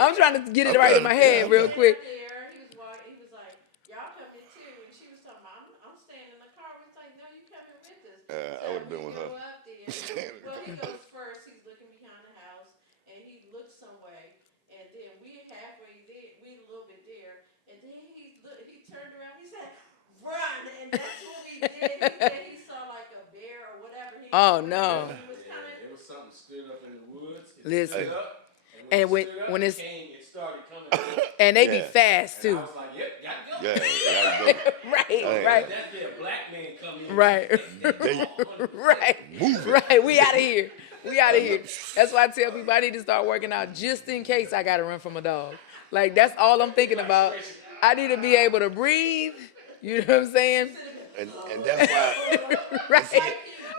I'm trying to get it right in my head real quick. There, he was walking. He was like, "Y'all coming too?" And she was talking about, "I'm staying in the car." We was like, "No, you coming with us?" I would've been with her. Go up there. Well, he goes first. He's looking behind the house, and he looks some way, and then we halfway there. We a little bit there, and then he turned around. He said, Oh no. There was something stood up in the woods. It Listen. stood up. And And when when it stood up, when it it's came, it started coming. and they be Yeah. fast And I too. was like, yep, gotta go. Yeah, yeah, go. Right, Hey. right, That's their black man come in. right, They right, move it. right. We out of here. We out of here. That's why I tell people I need to start working out just in case I gotta run from a dog. Like that's all I'm thinking about. I need to be able to breathe. You know what I'm saying? And that's why Right.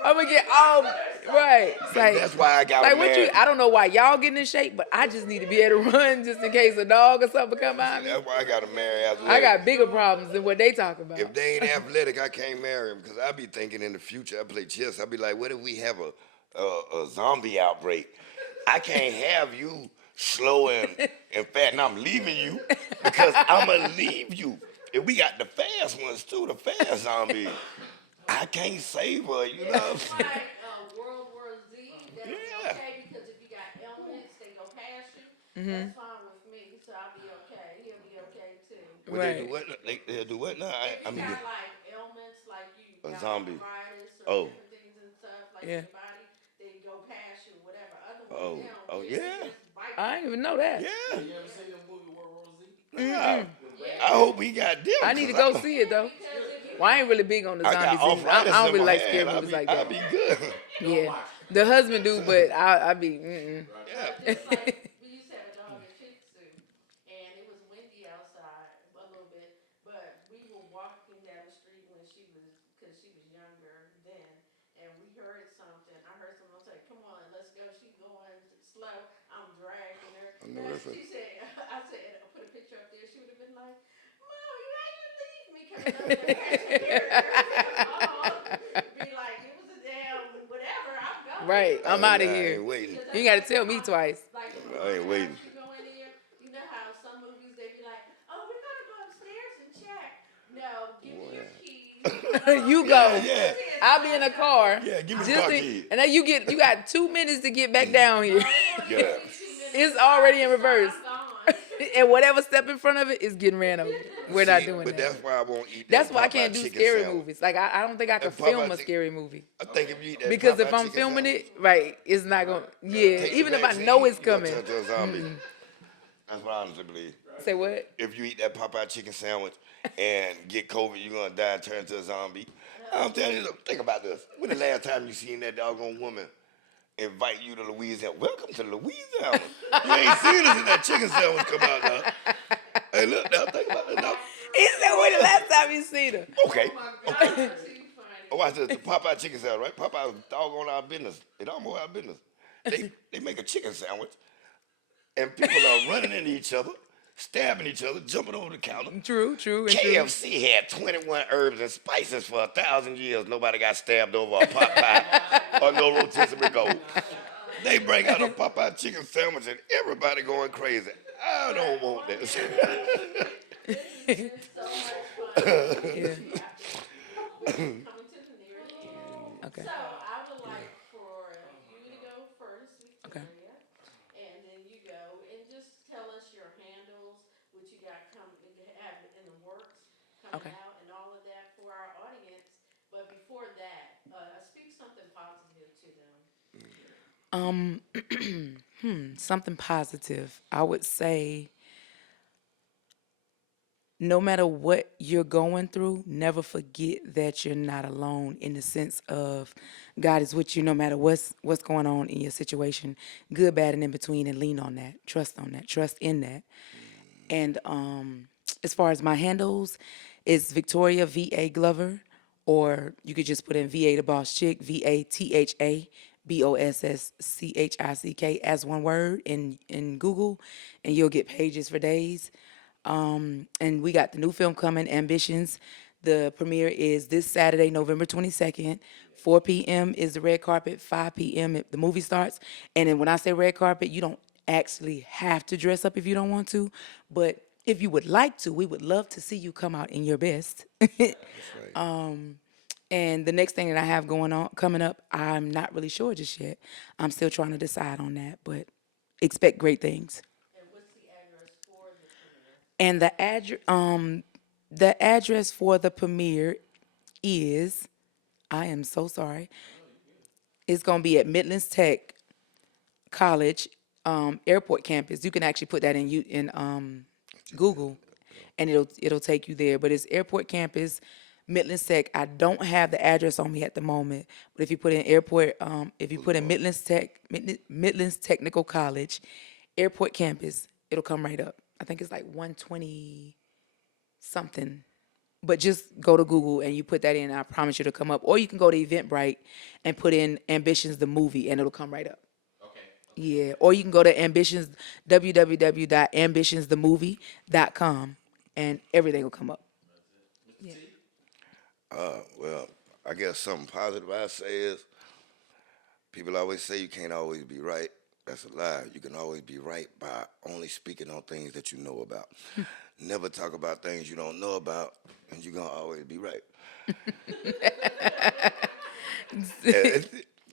I'm gonna get all right. It's like, that's why I got like a what you? man. I don't know why y'all getting in shape, but I just need to be able to run just in case a dog or something come behind me. That's why I got to marry athletic. I got bigger problems than what they talk about. If they ain't athletic, I can't marry them because I be thinking in the future. I play chess. I be like, what if we have a zombie outbreak? I can't have you slow and fat, and I'm leaving you because I'm gonna leave you. And we got the fast ones too, the fast zombies. I can't save her, you know. Like World War Z, that's Yeah. okay because if you got ailments, they go past you. That's fine with me, so I'll be okay. He'll be okay too. Would they do Right. what? They'll do what now? If I you mean, got like ailments, like you A got zombie. arthritis or Oh. different things and stuff, like Yeah. in your body, they go past you, whatever. Other Oh. than them, Oh, they yeah. just bite I didn't even know that. yeah. You ever seen the movie World War Z? Nah. Yeah. I hope we got them. I need to 'cause go see it though. Because if you Well, I ain't really big on the I got zombies. And I arthritis don't in really my like scary hand. movies like I'll that. be good. Yeah, the husband do, but I be. Yeah. just like we used to have a dog at Shih Tzu, and it was windy outside a little bit, but we were walking down the street when because she was younger then, and we heard something. I heard someone say, "Come on, let's go." She's going slow. I'm dragging her. I know that's She said, "I said, I put a picture up there." She would have been like, "Mom, you ain't gonna leave me coming up there." Be like, "It was a damn whatever. I'm going." Right, I'm Oh, out of yeah, I here. ain't waiting. You gotta tell me twice. Like, I ain't waiting. You go in there, you know how some movies they be like, "Oh, we're gonna go upstairs and check." No, give me your keys. You go. Yeah. I'll be in a car. Yeah, give me the Just car to- key. and then you got 2 minutes to get back down here. Yeah. It's already in reverse. I'm gone. And whatever step in front of it is getting ran over. We're not See, doing but that. that's why I won't eat That's that why I Popeye can't do chicken scary sandwich. movies. Like I don't think I could That film Popeye a chick- scary movie. I think if you eat that Because if Popeye I'm chicken filming sandwich, it, right, it's not gonna take the even if I vaccine, know it's you gonna coming. turn to a zombie. That's what I honestly believe. Say what? If you eat that Popeye chicken sandwich and get COVID, you're gonna die and turn into a zombie. I'm telling you, look, think about this. When the last time you seen that doggone woman invite you to Louisiana? Welcome to Louisiana. You ain't seen us in that chicken sandwich come out now. Hey, look, now think about it now. He said when the last time you seen her. Okay. Too funny. Oh, I said the Popeye chicken sandwich, right? Popeye was doggone our business. It almost our business. They make a chicken sandwich, and people are running into each other, stabbing each other, jumping over the counter. True, and true. KFC had 21 herbs and spices for 1,000 years. Nobody got stabbed over a pot pie or no rotisserie gold. They bring out a Popeye chicken sandwich and everybody going crazy. I don't want this. It's so much fun. Yeah. Coming to the near end. Okay. So I would like for you to go first, Okay. Victoria, and then you go and just tell us your handles, what you got have in the works coming Okay. out, and all of that for our audience. But before that, speak something positive to them. Something positive. I would say no matter what you're going through, never forget that you're not alone in the sense of God is with you no matter what's going on in your situation, good, bad, and in between, and lean on that. Trust in that. And as far as my handles, it's Victoria VA Glover, or you could just put in VA the Boss Chick, VATHA BOSSCHICK as one word in Google, and you'll get pages for days. And we got the new film coming, Ambitions. The premiere is this Saturday, November 22nd. 4 p.m. is the red carpet, 5 p.m. the movie starts. And then when I say red carpet, you don't actually have to dress up if you don't want to. But if you would like to, we would love to see you come out in your best. And the next thing that I have coming up, I'm not really sure just yet. I'm still trying to decide on that, but expect great things. And what's the address for the premiere? And the address for the premiere is, I am so sorry. It's gonna be at Midlands Tech College, airport campus. You can actually put that in Google, and it'll take you there. But it's airport campus, Midlands Tech. I don't have the address on me at the moment, but if you put in if you put in Midlands Technical College, airport campus, it'll come right up. I think it's like 120 something. But just go to Google and you put that in, I promise you it'll come up. Or you can go to Eventbrite and put in Ambitions the movie, and it'll come right up. Okay. Yeah, or you can go to www.ambitionsthemovie.com, and everything will come up. Mr. T? Well, I guess something positive I say is people always say you can't always be right. That's a lie. You can always be right by only speaking on things that you know about. Never talk about things you don't know about, and you're going to always be right.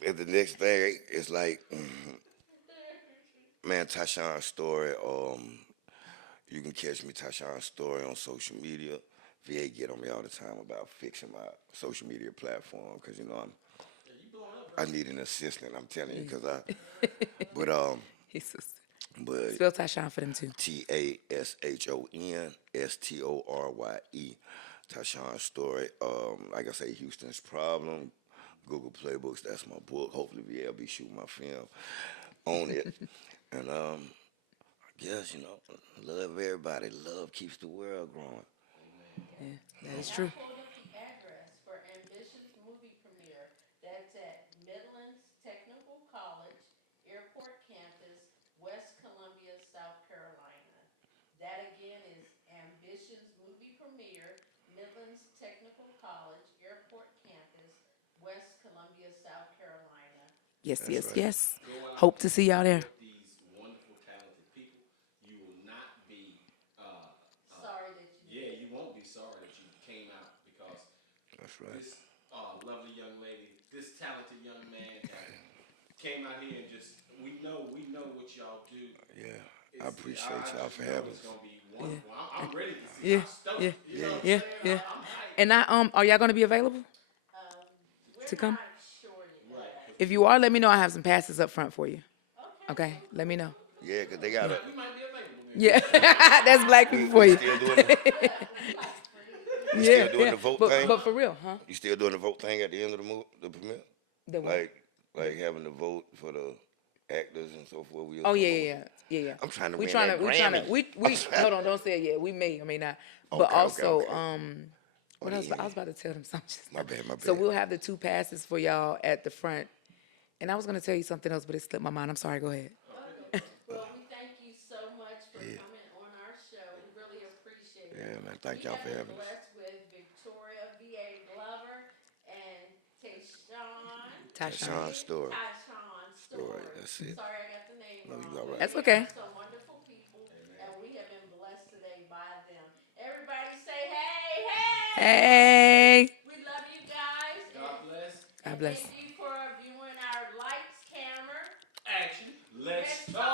And the next thing is like, man, Tashon Storye. You can catch me, Tashon Storye, on social media. VA get on me all the time about fixing my social media platform because, you know, I need an assistant, I'm telling you, because but Spell Tashon for them too. TashonStorye. Tashon Storye. Like I say, Houston's Problem, Google Playbooks, that's my book. Hopefully VA will be shooting my film on it. And I guess, you know, love everybody. Love keeps the world growing. Yeah, that is true. I pulled up the address for Ambition's movie premiere. That's at Midlands Technical College, Airport Campus, West Columbia, South Carolina. That again is Ambition's movie premiere, Midlands Technical College, Airport Campus, West Columbia, South Carolina. Yes, That's yes, right. yes. Go out Hope to see y'all there. with these wonderful, talented people. You will not be, Sorry that you yeah, you won't be sorry that you came out because That's right. this lovely young lady, this talented young man came out here and just, we know what y'all do. Yeah, I appreciate y'all for having It's us. going to be wonderful. I'm ready to see. Yeah, I'm stoked. yeah, You know what yeah, I'm saying? yeah. I'm hyped. And are y'all gonna be available? We're To come? not sure yet. Right. If you are, let me know. I have some passes up front for you. Okay. Okay, let me know. Yeah, because they got We might be available then. Yeah, that's black people for we you. still doing the, we Yeah, still doing yeah. the vote but, thing? but for real, huh? You still doing the vote thing at the end of the premiere? The what? Like having to vote for the actors and so forth. Oh yeah. I'm trying to We win trying that to, we trying to, Grammy. we hold on, don't say it yet. We may, I mean not. But Okay, also, okay. what On else? the I was end. about to tell them something. just My now. bad. So we'll have the 2 passes for y'all at the front. And I was gonna tell you something else, but it slipped my mind. I'm sorry. Go ahead. Well, we thank you so much for coming on our show. We really appreciate it. Yeah, man. Thank y'all for We have having been us. blessed with Victoria VA Glover and Tashon Storye. Tashon Storye. That's it. Sorry, I got the name No, wrong. you all right. That's We okay. have some wonderful people, and we have been blessed today by them. Everybody say, hey, hey! Hey. We love you guys. God bless. God bless. Thank you for viewing our lights, camera. Action. Let's Let's talk.